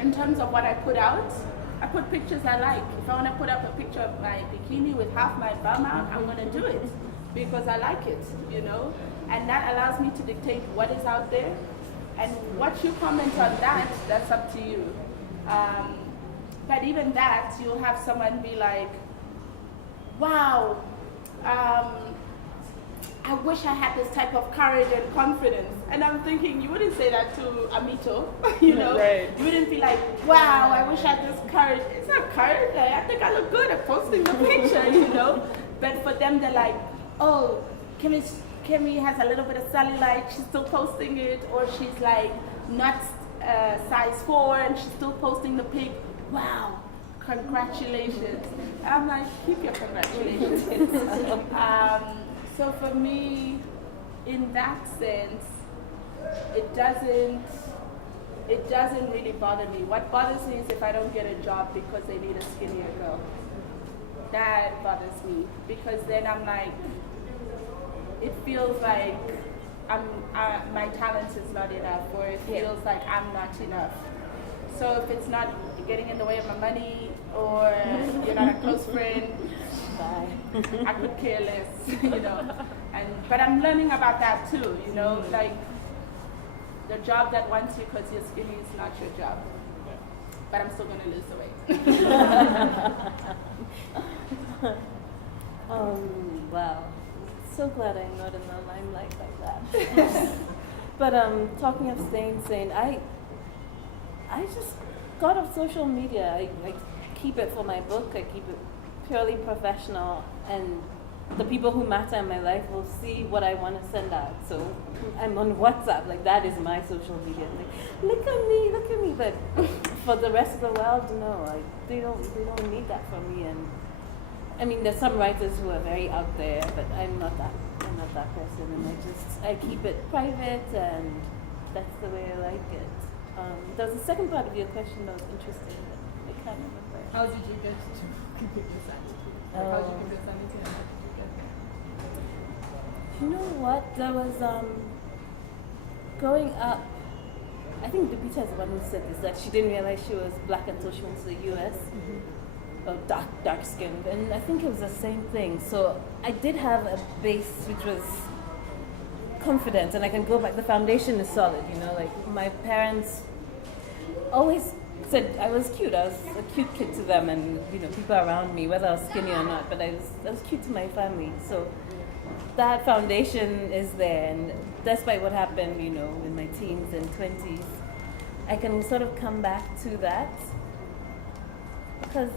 in terms of what I put out, I put pictures I like. If I want to put up a picture of my bikini with half my bum out, I'm gonna do it because I like it, you know. And that allows me to dictate what is out there. And what you comment on that, that's up to you. But even that, you'll have someone be like, wow, I wish I had this type of courage and confidence. And I'm thinking, you wouldn't say that to Amito, you know? Right. You wouldn't be like, wow, I wish I had this courage. It's not courage, I think I look good at posting the picture, you know? But for them, they're like, oh, Kemi has a little bit of cellulite, she's still posting it, or she's like not size 4 and she's still posting the pic. Wow, congratulations. I'm like, keep your congratulations. So for me, in that sense, it doesn't really bother me. What bothers me is if I don't get a job because they need a skinnier girl. That bothers me because then I'm like, it feels like my talent is not enough, or it feels like I'm not enough. So if it's not getting in the way of my money, or you're not a close friend, bye. I could care less, you know. But I'm learning about that too, you know, like the job that wants you because you're skinny is not your job. But I'm still gonna lose the weight. Wow. So glad I'm not in the limelight like that. But talking of staying sane, I just got off social media. I keep it for my book. I keep it purely professional, and the people who matter in my life will see what I want to send out. So I'm on WhatsApp, like that is my social media. Like, look at me. But for the rest of the world, no, they don't need that from me. And I mean, there's some writers who are very out there, but I'm not that person, and I keep it private, and that's the way I like it. There was a second part of your question that was interesting, but I can't remember. How did you get to keep your sanity? How did you keep your sanity, and how did you get there? You know what? There was growing up. I think Debita is the one who said this, that she didn't realize she was black until she went to the U.S. Or dark skinned, and I think it was the same thing. So I did have a base which was confident, and I can go back. The foundation is solid, you know. Like my parents always said I was cute. I was a cute kid to them, and you know, people around me, whether I was skinny or not, but I was cute to my family. So that foundation is there, and despite what happened, you know, in my teens and 20s, I can sort of come back to that because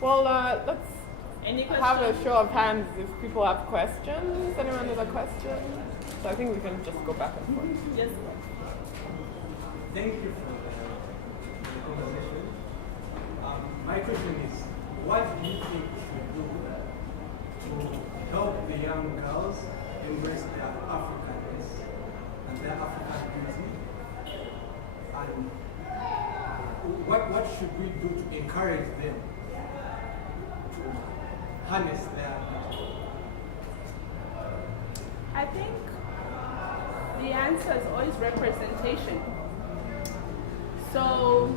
Well, let's Any have a questions? show of hands if people have questions. Anyone with a question? So I think we can just go back and forth. Yes. Thank you for the conversation. My question is, what do you think we should do to help the young girls embrace their Africanness and their African beauty? And what should we do to encourage them to harness their beauty? I think the answer is always representation. So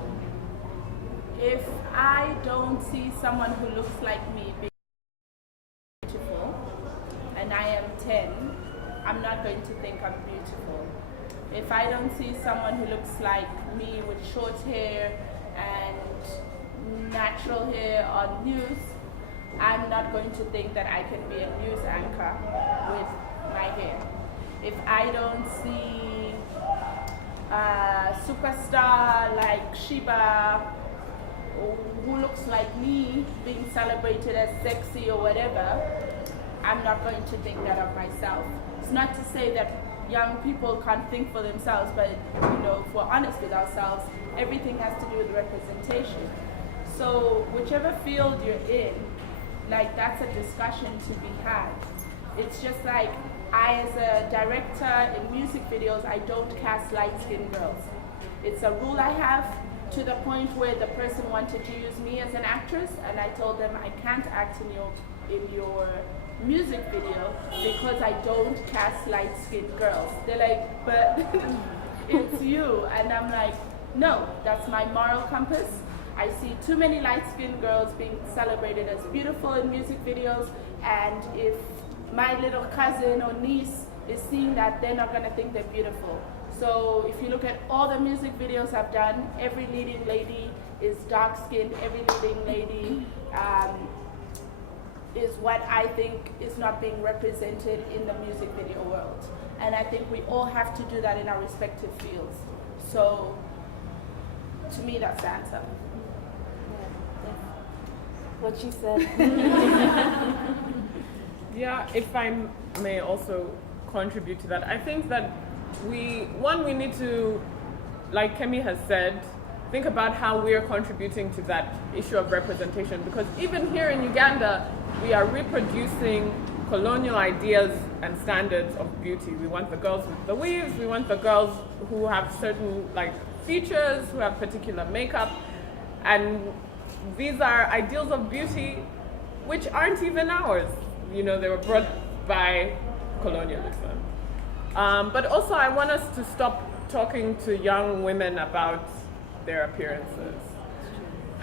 if I don't see someone who looks like me being beautiful and I am 10, I'm not going to think I'm beautiful. If I don't see someone who looks like me with short hair and natural hair on news, I'm not going to think that I can be a news anchor with my hair. If I don't see a superstar like Shiba who looks like me being celebrated as sexy or whatever, I'm not going to think that of myself. It's not to say that young people can't think for themselves, but if we're honest with ourselves, everything has to do with representation. So whichever field you're in, that's a discussion to be had. It's just like I, as a director in music videos, I don't cast light-skinned girls. It's a rule I have, to the point where the person wanted to use me as an actress, and I told them I can't act in your music video because I don't cast light-skinned girls. They're like, but it's you. And I'm like, no, that's my moral compass. I see too many light-skinned girls being celebrated as beautiful in music videos, and if my little cousin or niece is seeing that, they're not going to think they're beautiful. So if you look at all the music videos I've done, every leading lady is dark-skinned, every leading lady is what I think is not being represented in the music video world. And I think we all have to do that in our respective fields. So to me, that's the answer. What she said. Yeah, if I may also contribute to that, I think that we need to, like Kemi has said, think about how we are contributing to that issue of representation, because even here in Uganda, we are reproducing colonial ideas and standards of beauty. We want the girls with the weaves, we want the girls who have certain features, who have particular makeup, and these are ideals of beauty which aren't even ours. They were brought by colonialism. But also I want us to stop talking to young women about their appearances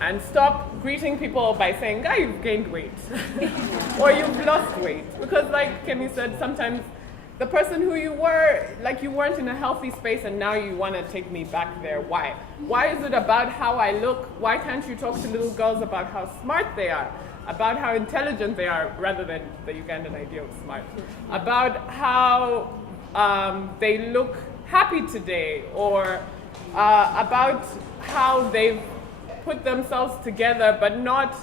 and stop greeting people by saying, "Guy, you've gained weight," or "You've lost weight," because like Kemi said, sometimes the person who you were, you weren't in a healthy space and now you want to take me back there. Why? Why is it about how I look? Why can't you talk to little girls about how smart they are, about how intelligent they are, rather than the Ugandan idea of smart, about how they look happy today, or about how they've put themselves together, but not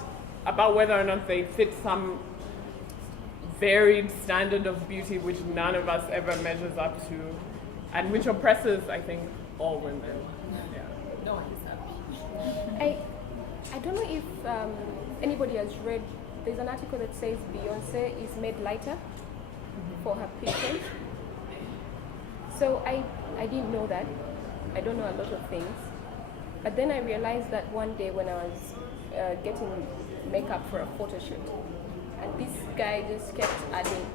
about whether or not they fit some varied standard of beauty which none of us ever measures up to, and which oppresses, I think, all women. Yeah. No one is happy. I don't know if anybody has read, there's an article that says Beyonce is made lighter for her pictures. So I didn't know that. I don't know a lot of things. But then I realized that one day when I was getting makeup for a photo shoot, and this guy just kept adding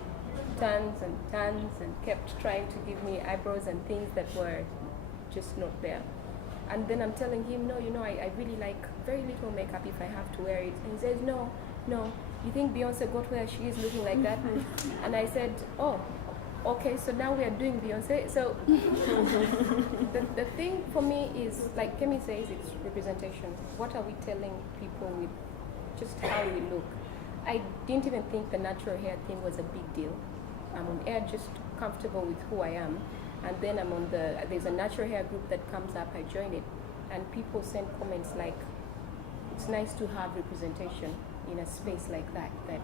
tons and tons and kept trying to give me eyebrows and things that were just not there. And then I'm telling him, no, I really like very little makeup if I have to wear it. And he says, no, you think Beyonce got where she is looking like that? And I said, oh, okay, so now we are doing Beyonce. So the thing for me is, like Kemi says, it's representation. What are we telling people with just how we look? I didn't even think the natural hair thing was a big deal. I'm on air just comfortable with who I am. And then there's a natural hair group that comes up, I join it. And people send comments like, it's nice to have representation. in a space like that, that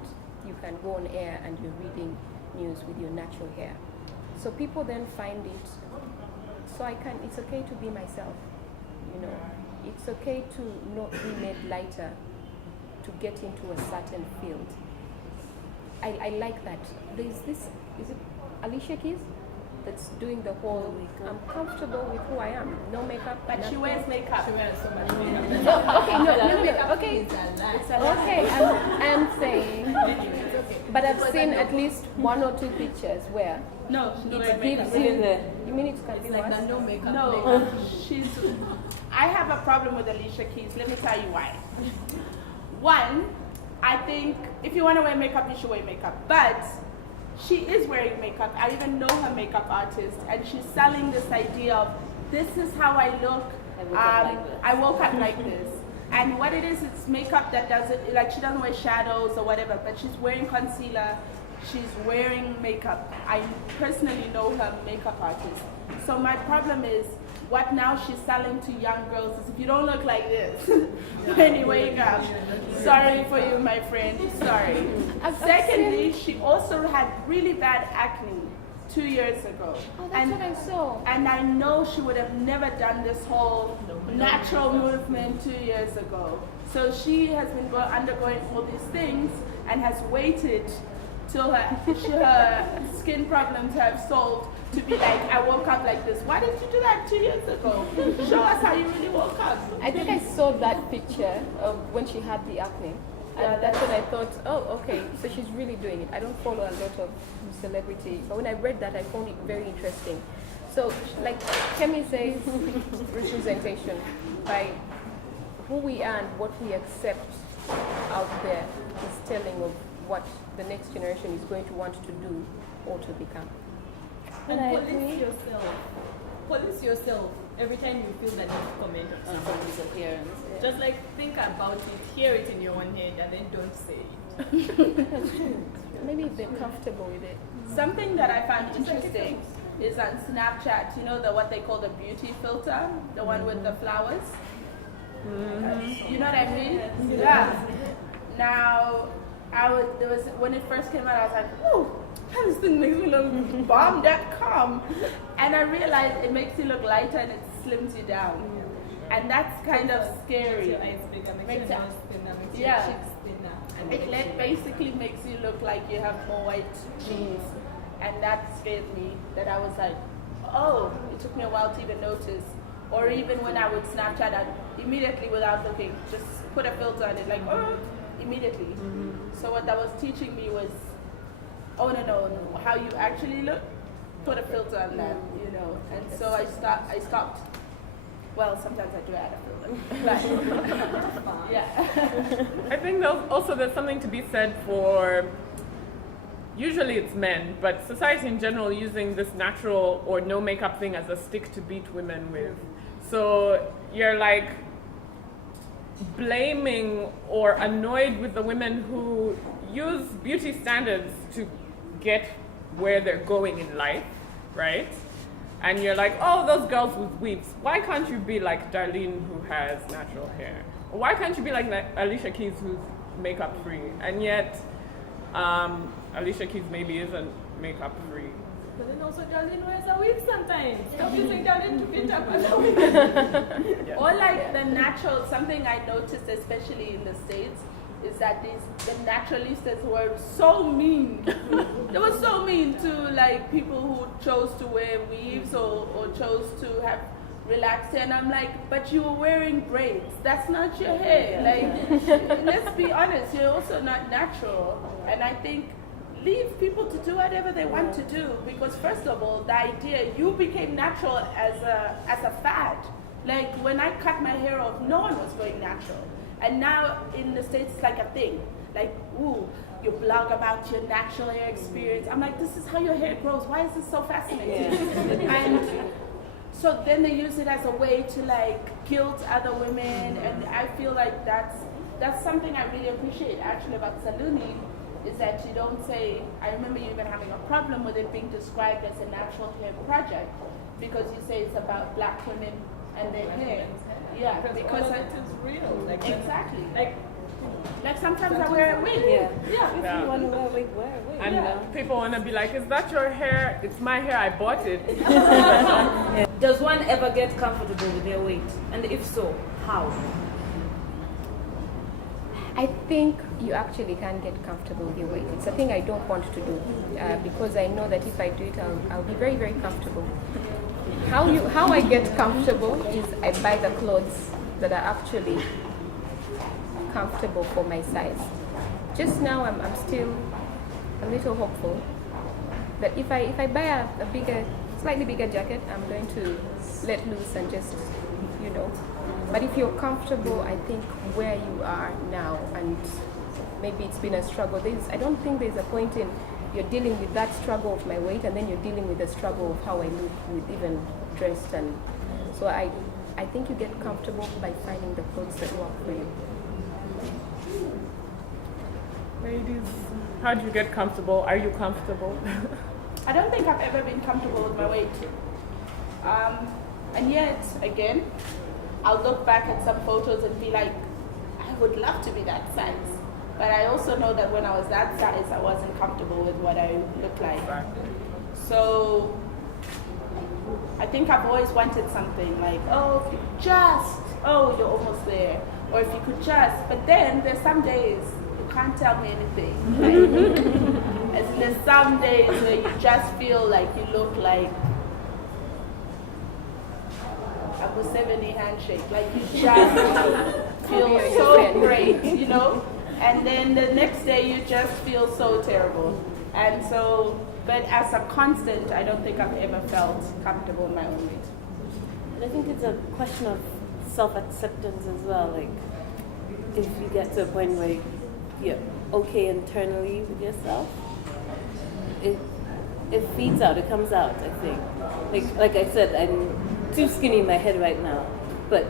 you can go on air and you're reading news with your natural hair. So people then find it, so it's okay to be myself, you know. It's okay to not be made lighter to get into a certain field. I like that. There's this, is it Alicia Keys? That's doing the whole, I'm comfortable with who I am, no makeup. But she wears makeup. She wears so much makeup. Okay, no, okay. Okay, I'm saying, but I've seen at least 1 or 2 pictures where No, she's it wearing gives makeup. you mean it can be Like worse? the no makeup. No, I have a problem with Alicia Keys. Let me tell you why. One, I think if you want to wear makeup, you should wear makeup. But she is wearing makeup. I even know her makeup artist, and she's selling this idea of this is how I look. I woke up like this. And what it is, it's makeup that doesn't, like she doesn't wear shadows or whatever, but she's wearing concealer, she's wearing makeup. I personally know her makeup artist. So my problem is, what now she's selling to young girls is if you don't look like this when you wake up, sorry for you, my friend, sorry. Secondly, she also had really bad acne 2 years ago. Oh, that's what I saw. And I know she would have never done this whole natural movement 2 years ago. So she has been undergoing all these things and has waited till her skin problems have solved to be like, I woke up like this. Why didn't you do that 2 years ago? Show us how you really woke up. I think I saw that picture of when she had the acne. And that's when I thought, oh, okay, so she's really doing it. I don't follow a lot of celebrity, but when I read that, I found it very interesting. So, like Kemi says, representation by who we are and what we accept out there is telling of what the next generation is going to want to do or to become. And police yourself every time you feel the need to comment on somebody's appearance. Yeah. Just like think about it, hear it in your own head, and then don't say it. Maybe if they're comfortable with it. Something that I found interesting is on Snapchat, you know, what they call the beauty filter, the one with the flowers. You know what I mean? Yeah. Now, when it first came out, I was like, oh, this thing makes me look bomb.com. And I realized it makes you look lighter and it slims you down. And that's kind of scary. Makes your cheeks thinner. It basically makes you look like you have more white jeans. And that scared me, that I was like, oh, it took me a while to even notice. Or even when I would Snapchat, I'd immediately without looking, just put a filter on it, like, oh, immediately. So what that was teaching me was, oh no, how you actually look, put a filter on that, you know. And so I stopped. Well, sometimes I do add a filter, but yeah. I think there's something to be said for, usually it's men, but society in general using this natural or no makeup thing as a stick to beat women with. So you're like blaming or annoyed with the women who use beauty standards to get where they're going in life, right? And you're like, oh, those girls with weaves. Why can't you be like Darlyne, who has natural hair? Or why can't you be like Alicia Keys, who's makeup free? And yet, Alicia Keys maybe isn't makeup free. But then also Darlyne wears a wig sometimes. Stop using Darlyne to beat up as a wig. Yeah. Or like the natural, something I noticed, especially in the States, is that the naturalistas were so mean. They were so mean to like people who chose to wear weaves or chose to have relaxed hair. And I'm like, but you were wearing braids. That's not your hair. Like, let's be honest, you're also not natural. And I think leave people to do whatever they want to do, because first of all, the idea, you became natural as a fad. Like when I cut my hair off, no one was going natural. And now in the States, it's like a thing. Like, ooh, you blog about your natural hair experience. I'm like, this is how your hair grows. Why is this so fascinating? And so then they use it as a way to like guilt other women. And I feel like that's something I really appreciate actually about Salooni, is that you don't say, I remember you even having a problem with it being described as a natural hair project, because you say it's about black women and their hair. Yeah, because all of it is real. Like exactly. Like Like sometimes I wear a wig. Yeah. Yeah. If Yeah. you want to wear a wig, wear a wig. And people want to be like, is that your hair? It's my hair, I bought it. Does one ever get comfortable with their weight? And if so, how? I think you actually can get comfortable with your weight. It's a thing I don't want to do because I know that if I do it, I'll be very, very comfortable. How I get comfortable is I buy the clothes that are actually comfortable for my size. Just now, I'm still a little hopeful that if I buy a bigger, slightly bigger jacket, I'm going to let loose and just, you know. But if you're comfortable, I think where you are now, and maybe it's been a struggle, I don't think there's a point in you're dealing with that struggle of my weight and then you're dealing with the struggle of how I look with even dressed. And so I think you get comfortable by finding the clothes that work for you. Ladies, how do you get comfortable? Are you comfortable? I don't think I've ever been comfortable with my weight. And yet, again, I'll look back at some photos and be like, I would love to be that size. But I also know that when I was that size, I wasn't comfortable with what I looked like. So I think I've always wanted something like, oh, if you just, oh, you're almost there. Or if you could just, but then there's some days you can't tell me anything. Like, and there's some days where you just feel like you look like a Museveni handshake. Like you just feel so great, you know? And then the next day you just feel so terrible. And so, but as a constant, I don't think I've ever felt comfortable in my own weight. And I think it's a question of self-acceptance as well. Like, if you get to a point where you're okay internally with yourself, it feeds out, it comes out, I think. Like I said, I'm too skinny in my head right now, but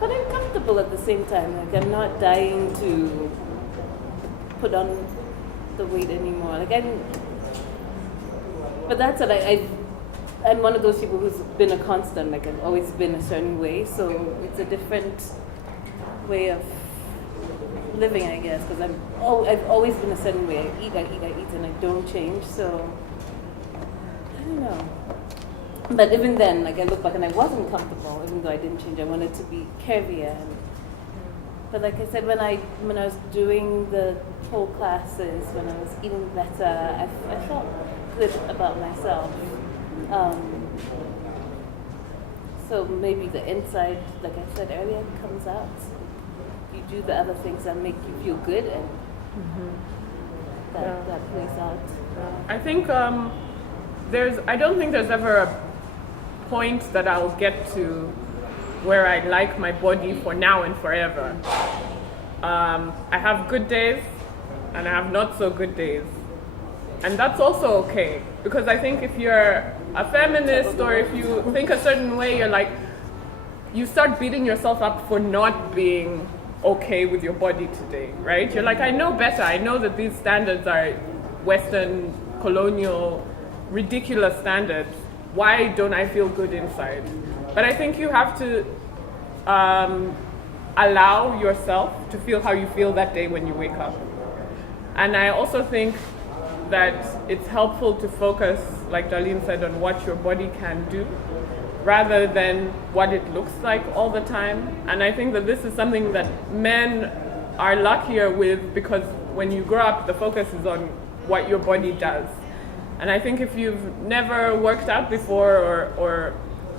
I'm comfortable at the same time. Like, I'm not dying to put on the weight anymore. Like, but that's it. I'm one of those people who's been a constant. Like, I've always been a certain way, so it's a different way of living, I guess, because I've always been a certain way. I eat, and I don't change. So I don't know. But even then, like, I look back and I wasn't comfortable, even though I didn't change. I wanted to be curvier. But like I said, when I was doing the whole classes, when I was eating better, I felt good about myself. So maybe the inside, like I said earlier, comes out. You do the other things that make you feel good, and that plays out. I think I don't think there's ever a point that I'll get to where I like my body for now and forever. I have good days and I have not so good days. And that's also okay, because I think if you're a feminist or if you think a certain way, you're like, you start beating yourself up for not being okay with your body today, right? You're like, I know better. I know that these standards are Western, colonial, ridiculous standards. Why don't I feel good inside? But I think you have to allow yourself to feel how you feel that day when you wake up. And I also think that it's helpful to focus, like Darlyne said, on what your body can do rather than what it looks like all the time. And I think that this is something that men are luckier with, because when you grow up, the focus is on what your body does. And I think if you've never worked out before or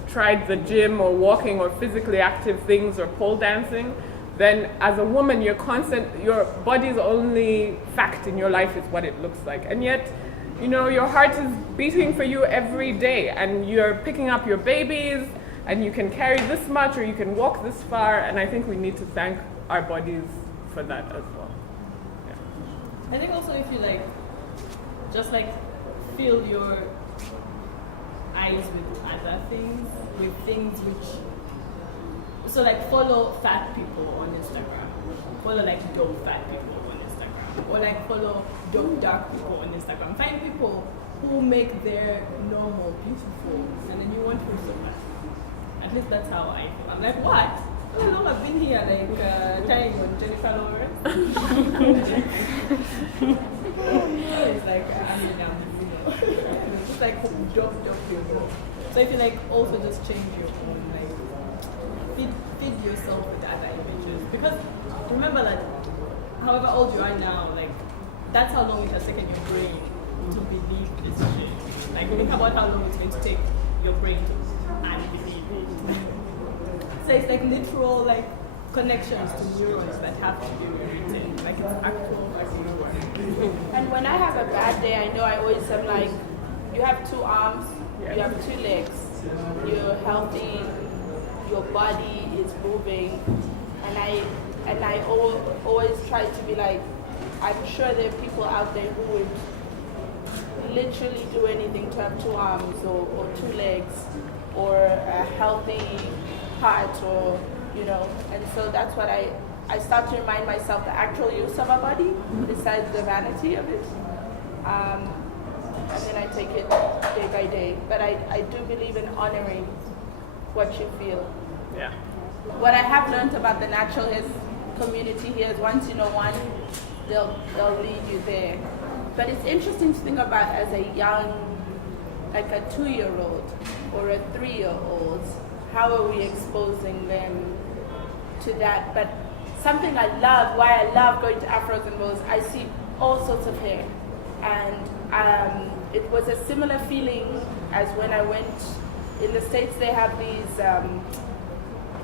tried the gym or walking or physically active things or pole dancing, then as a woman, your body's only fact in your life is what it looks like. And yet, you know, your heart is beating for you every day, and you're picking up your babies, and you can carry this much or you can walk this far, and I think we need to thank our bodies for that as well. Yeah. I think also if you just fill your eyes with other things, with things which, so follow fat people on Instagram, follow dope fat people on Instagram, or follow dope dark people on Instagram. Find people who make their normal beautiful, and then you want to feel so bad. At least that's how I feel. I'm like, what? how long I've been here, like trying on Jennifer Lawrence. It's like it's like dope people. So if you like also just change your own, like feed yourself with other images, because remember that however old you are now, like that's how long it has taken your brain to believe this shit. Like think about how long it's going to take your brain to unbelieve it. So it's like literal like connections to neurons that have to be rewritten. Like it's actual like neurons. And when I have a bad day, I know I always am like, you have 2 arms, you have 2 legs, you're healthy, your body is moving, and I always try to be like, I'm sure there are people out there who would literally do anything to have 2 arms or 2 legs or a healthy heart, or and so that's what I start to remind myself the actual use of our body besides the vanity of it. And then I take it day by day. But I do believe in honoring what you feel. Yeah. What I have learned about the natural community here is once you know one, they'll lead you there. But it's interesting to think about as a young, like a 2-year-old or a 3-year-old, how are we exposing them to that? But something I love, why I love going to Afros and Bows, I see all sorts of hair. And it was a similar feeling as when I went, in the States they have these,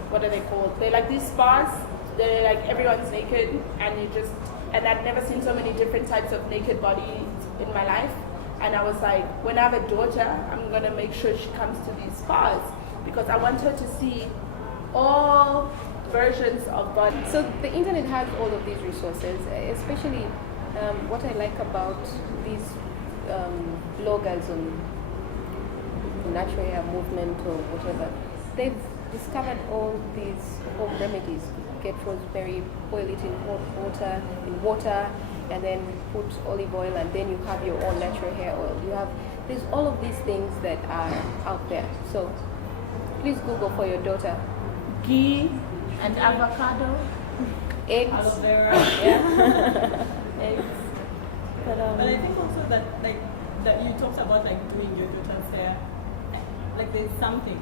what are they called? They're like these spas, they're like everyone's naked and I'd never seen so many different types of naked bodies in my life. And I was like, when I have a daughter, I'm gonna make sure she comes to these spas because I want her to see all versions of body. So the internet has all of these resources, especially what I like about these bloggers on natural hair movement or whatever. They've discovered all these home remedies. Get rosemary, boil it in hot water, and then put olive oil, and then you have your own natural hair oil. There's all of these things that are out there. So please Google for your daughter. Ghee and avocado, Eggs. Aloe vera. Yeah. Eggs. But I think also that that you talked about like doing your daughter's hair, like there's something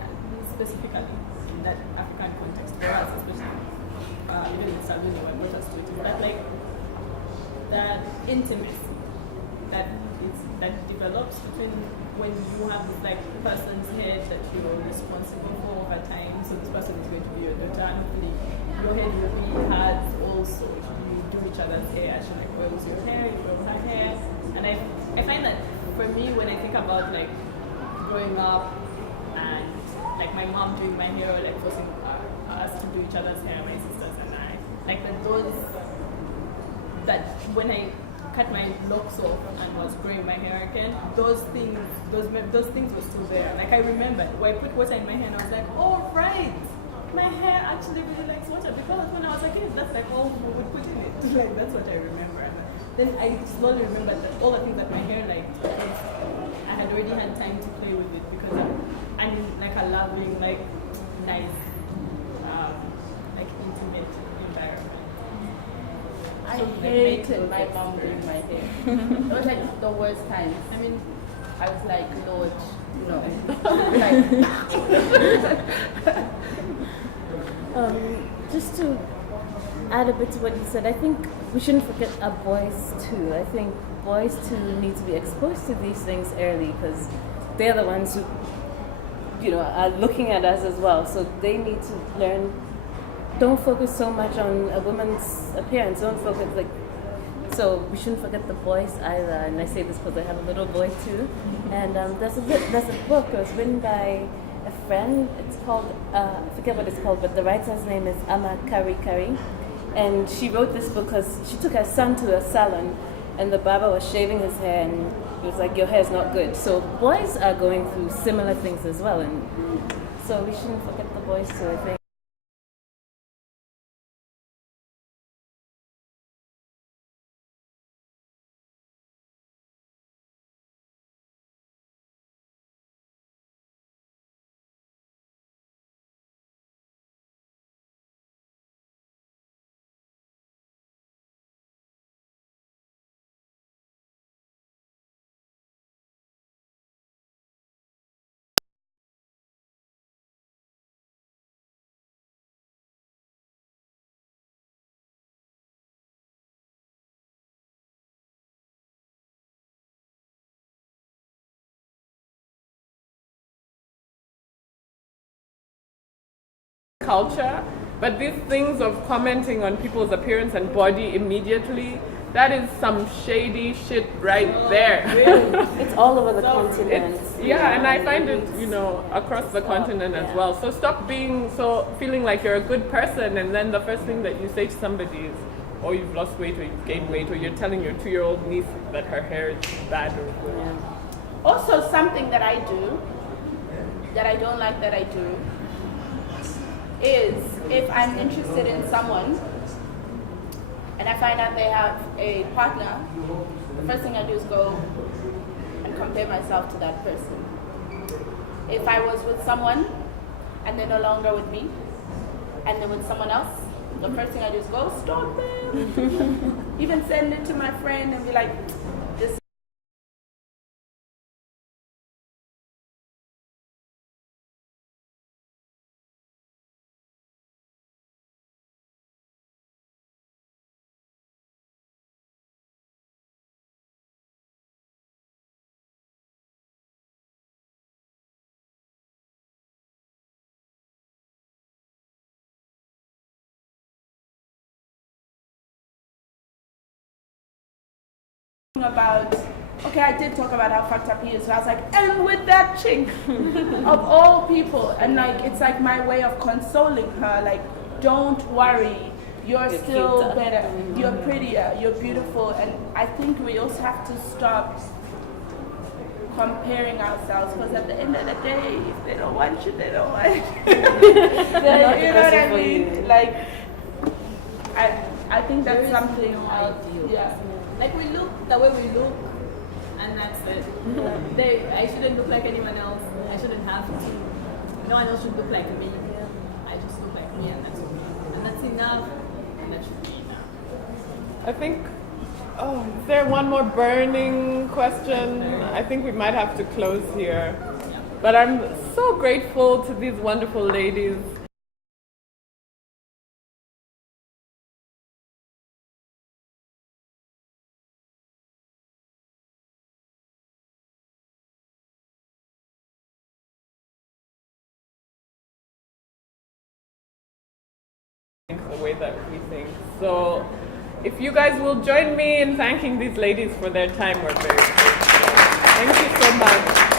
specifically in that African context for us, especially even in Salooni when we just do it, that like that intimacy that develops between when you have this like person's head that you're responsible for over time. So this person is going to be your daughter, and hopefully your head will be hers also. You do each other's hair. She like oils your hair, you oil her hair. And I find that for me when I think about like growing up and like my mom doing my hair, or like forcing us to do each other's hair, my sisters and I, like that when I cut my locks off and was growing my hair again, those things were still there. Like I remember when I put water in my hair and I was like, oh right, my hair actually really likes water, because when I was a kid, that's like all we would put in it. Like that's what I remember. And then I slowly remembered that all the things that my hair liked, I had already had time to play with it because I'm like a loving, like nice, like intimate environment. I So, like, hated my mom doing my hair. It was like the worst times. I mean, I was like, Lord, no. Just to add a bit to what you said, I think we shouldn't forget our boys too. I think boys too need to be exposed to these things early because they're the ones who, are looking at us as well. So they need to learn. Don't focus so much on a woman's appearance. Don't focus So we shouldn't forget the boys either. And I say this because I have a little boy too. And there's a book. It was written by a friend. It's called I forget what it's called, but the writer's name is Ama Kari Kari. And she wrote this book because she took her son to a salon, and the barber was shaving his hair, and he was like, "Your hair's not good." So boys are going through similar things as well, and so we shouldn't forget the boys too. I think. culture. But these things of commenting on people's appearance and body immediately, that is some shady shit right there. It's all over the continent. And I find it, across the continent as well. So stop feeling like you're a good person, and then the first thing that you say to somebody is, oh, you've lost weight or you've gained weight, or you're telling your 2-year-old niece that her hair is bad or good. Yeah. Also, something that I do, that I don't like that I do, is if I'm interested in someone and I find out they have a partner, the first thing I do is go and compare myself to that person. If I was with someone and they're no longer with me and they're with someone else, the first thing I do is go stalk them. Even send it to my friend and be like, this. About, okay, I did talk about how fucked up he is, so I was like, and with that chick of all people, and like it's like my way of consoling her, like, don't worry, you're still cuter. Better, you're prettier, you're beautiful. And I think we also have to stop comparing ourselves, because at the end of the day, if they don't want you, they don't want you. You know what I mean? Like, I think that's something ideal. Yeah. Like we look the way we look, and that's it. I shouldn't look like anyone else. I shouldn't have to. No one else should look like me. I just look like me, and that's okay. And that's enough. And that should be enough. I think. Oh, is there one more burning question? I think we might have to close here. But I'm so grateful to these wonderful ladies. The way that we think. So if you guys will join me in thanking these ladies for their time, we're very grateful. Thank you so much.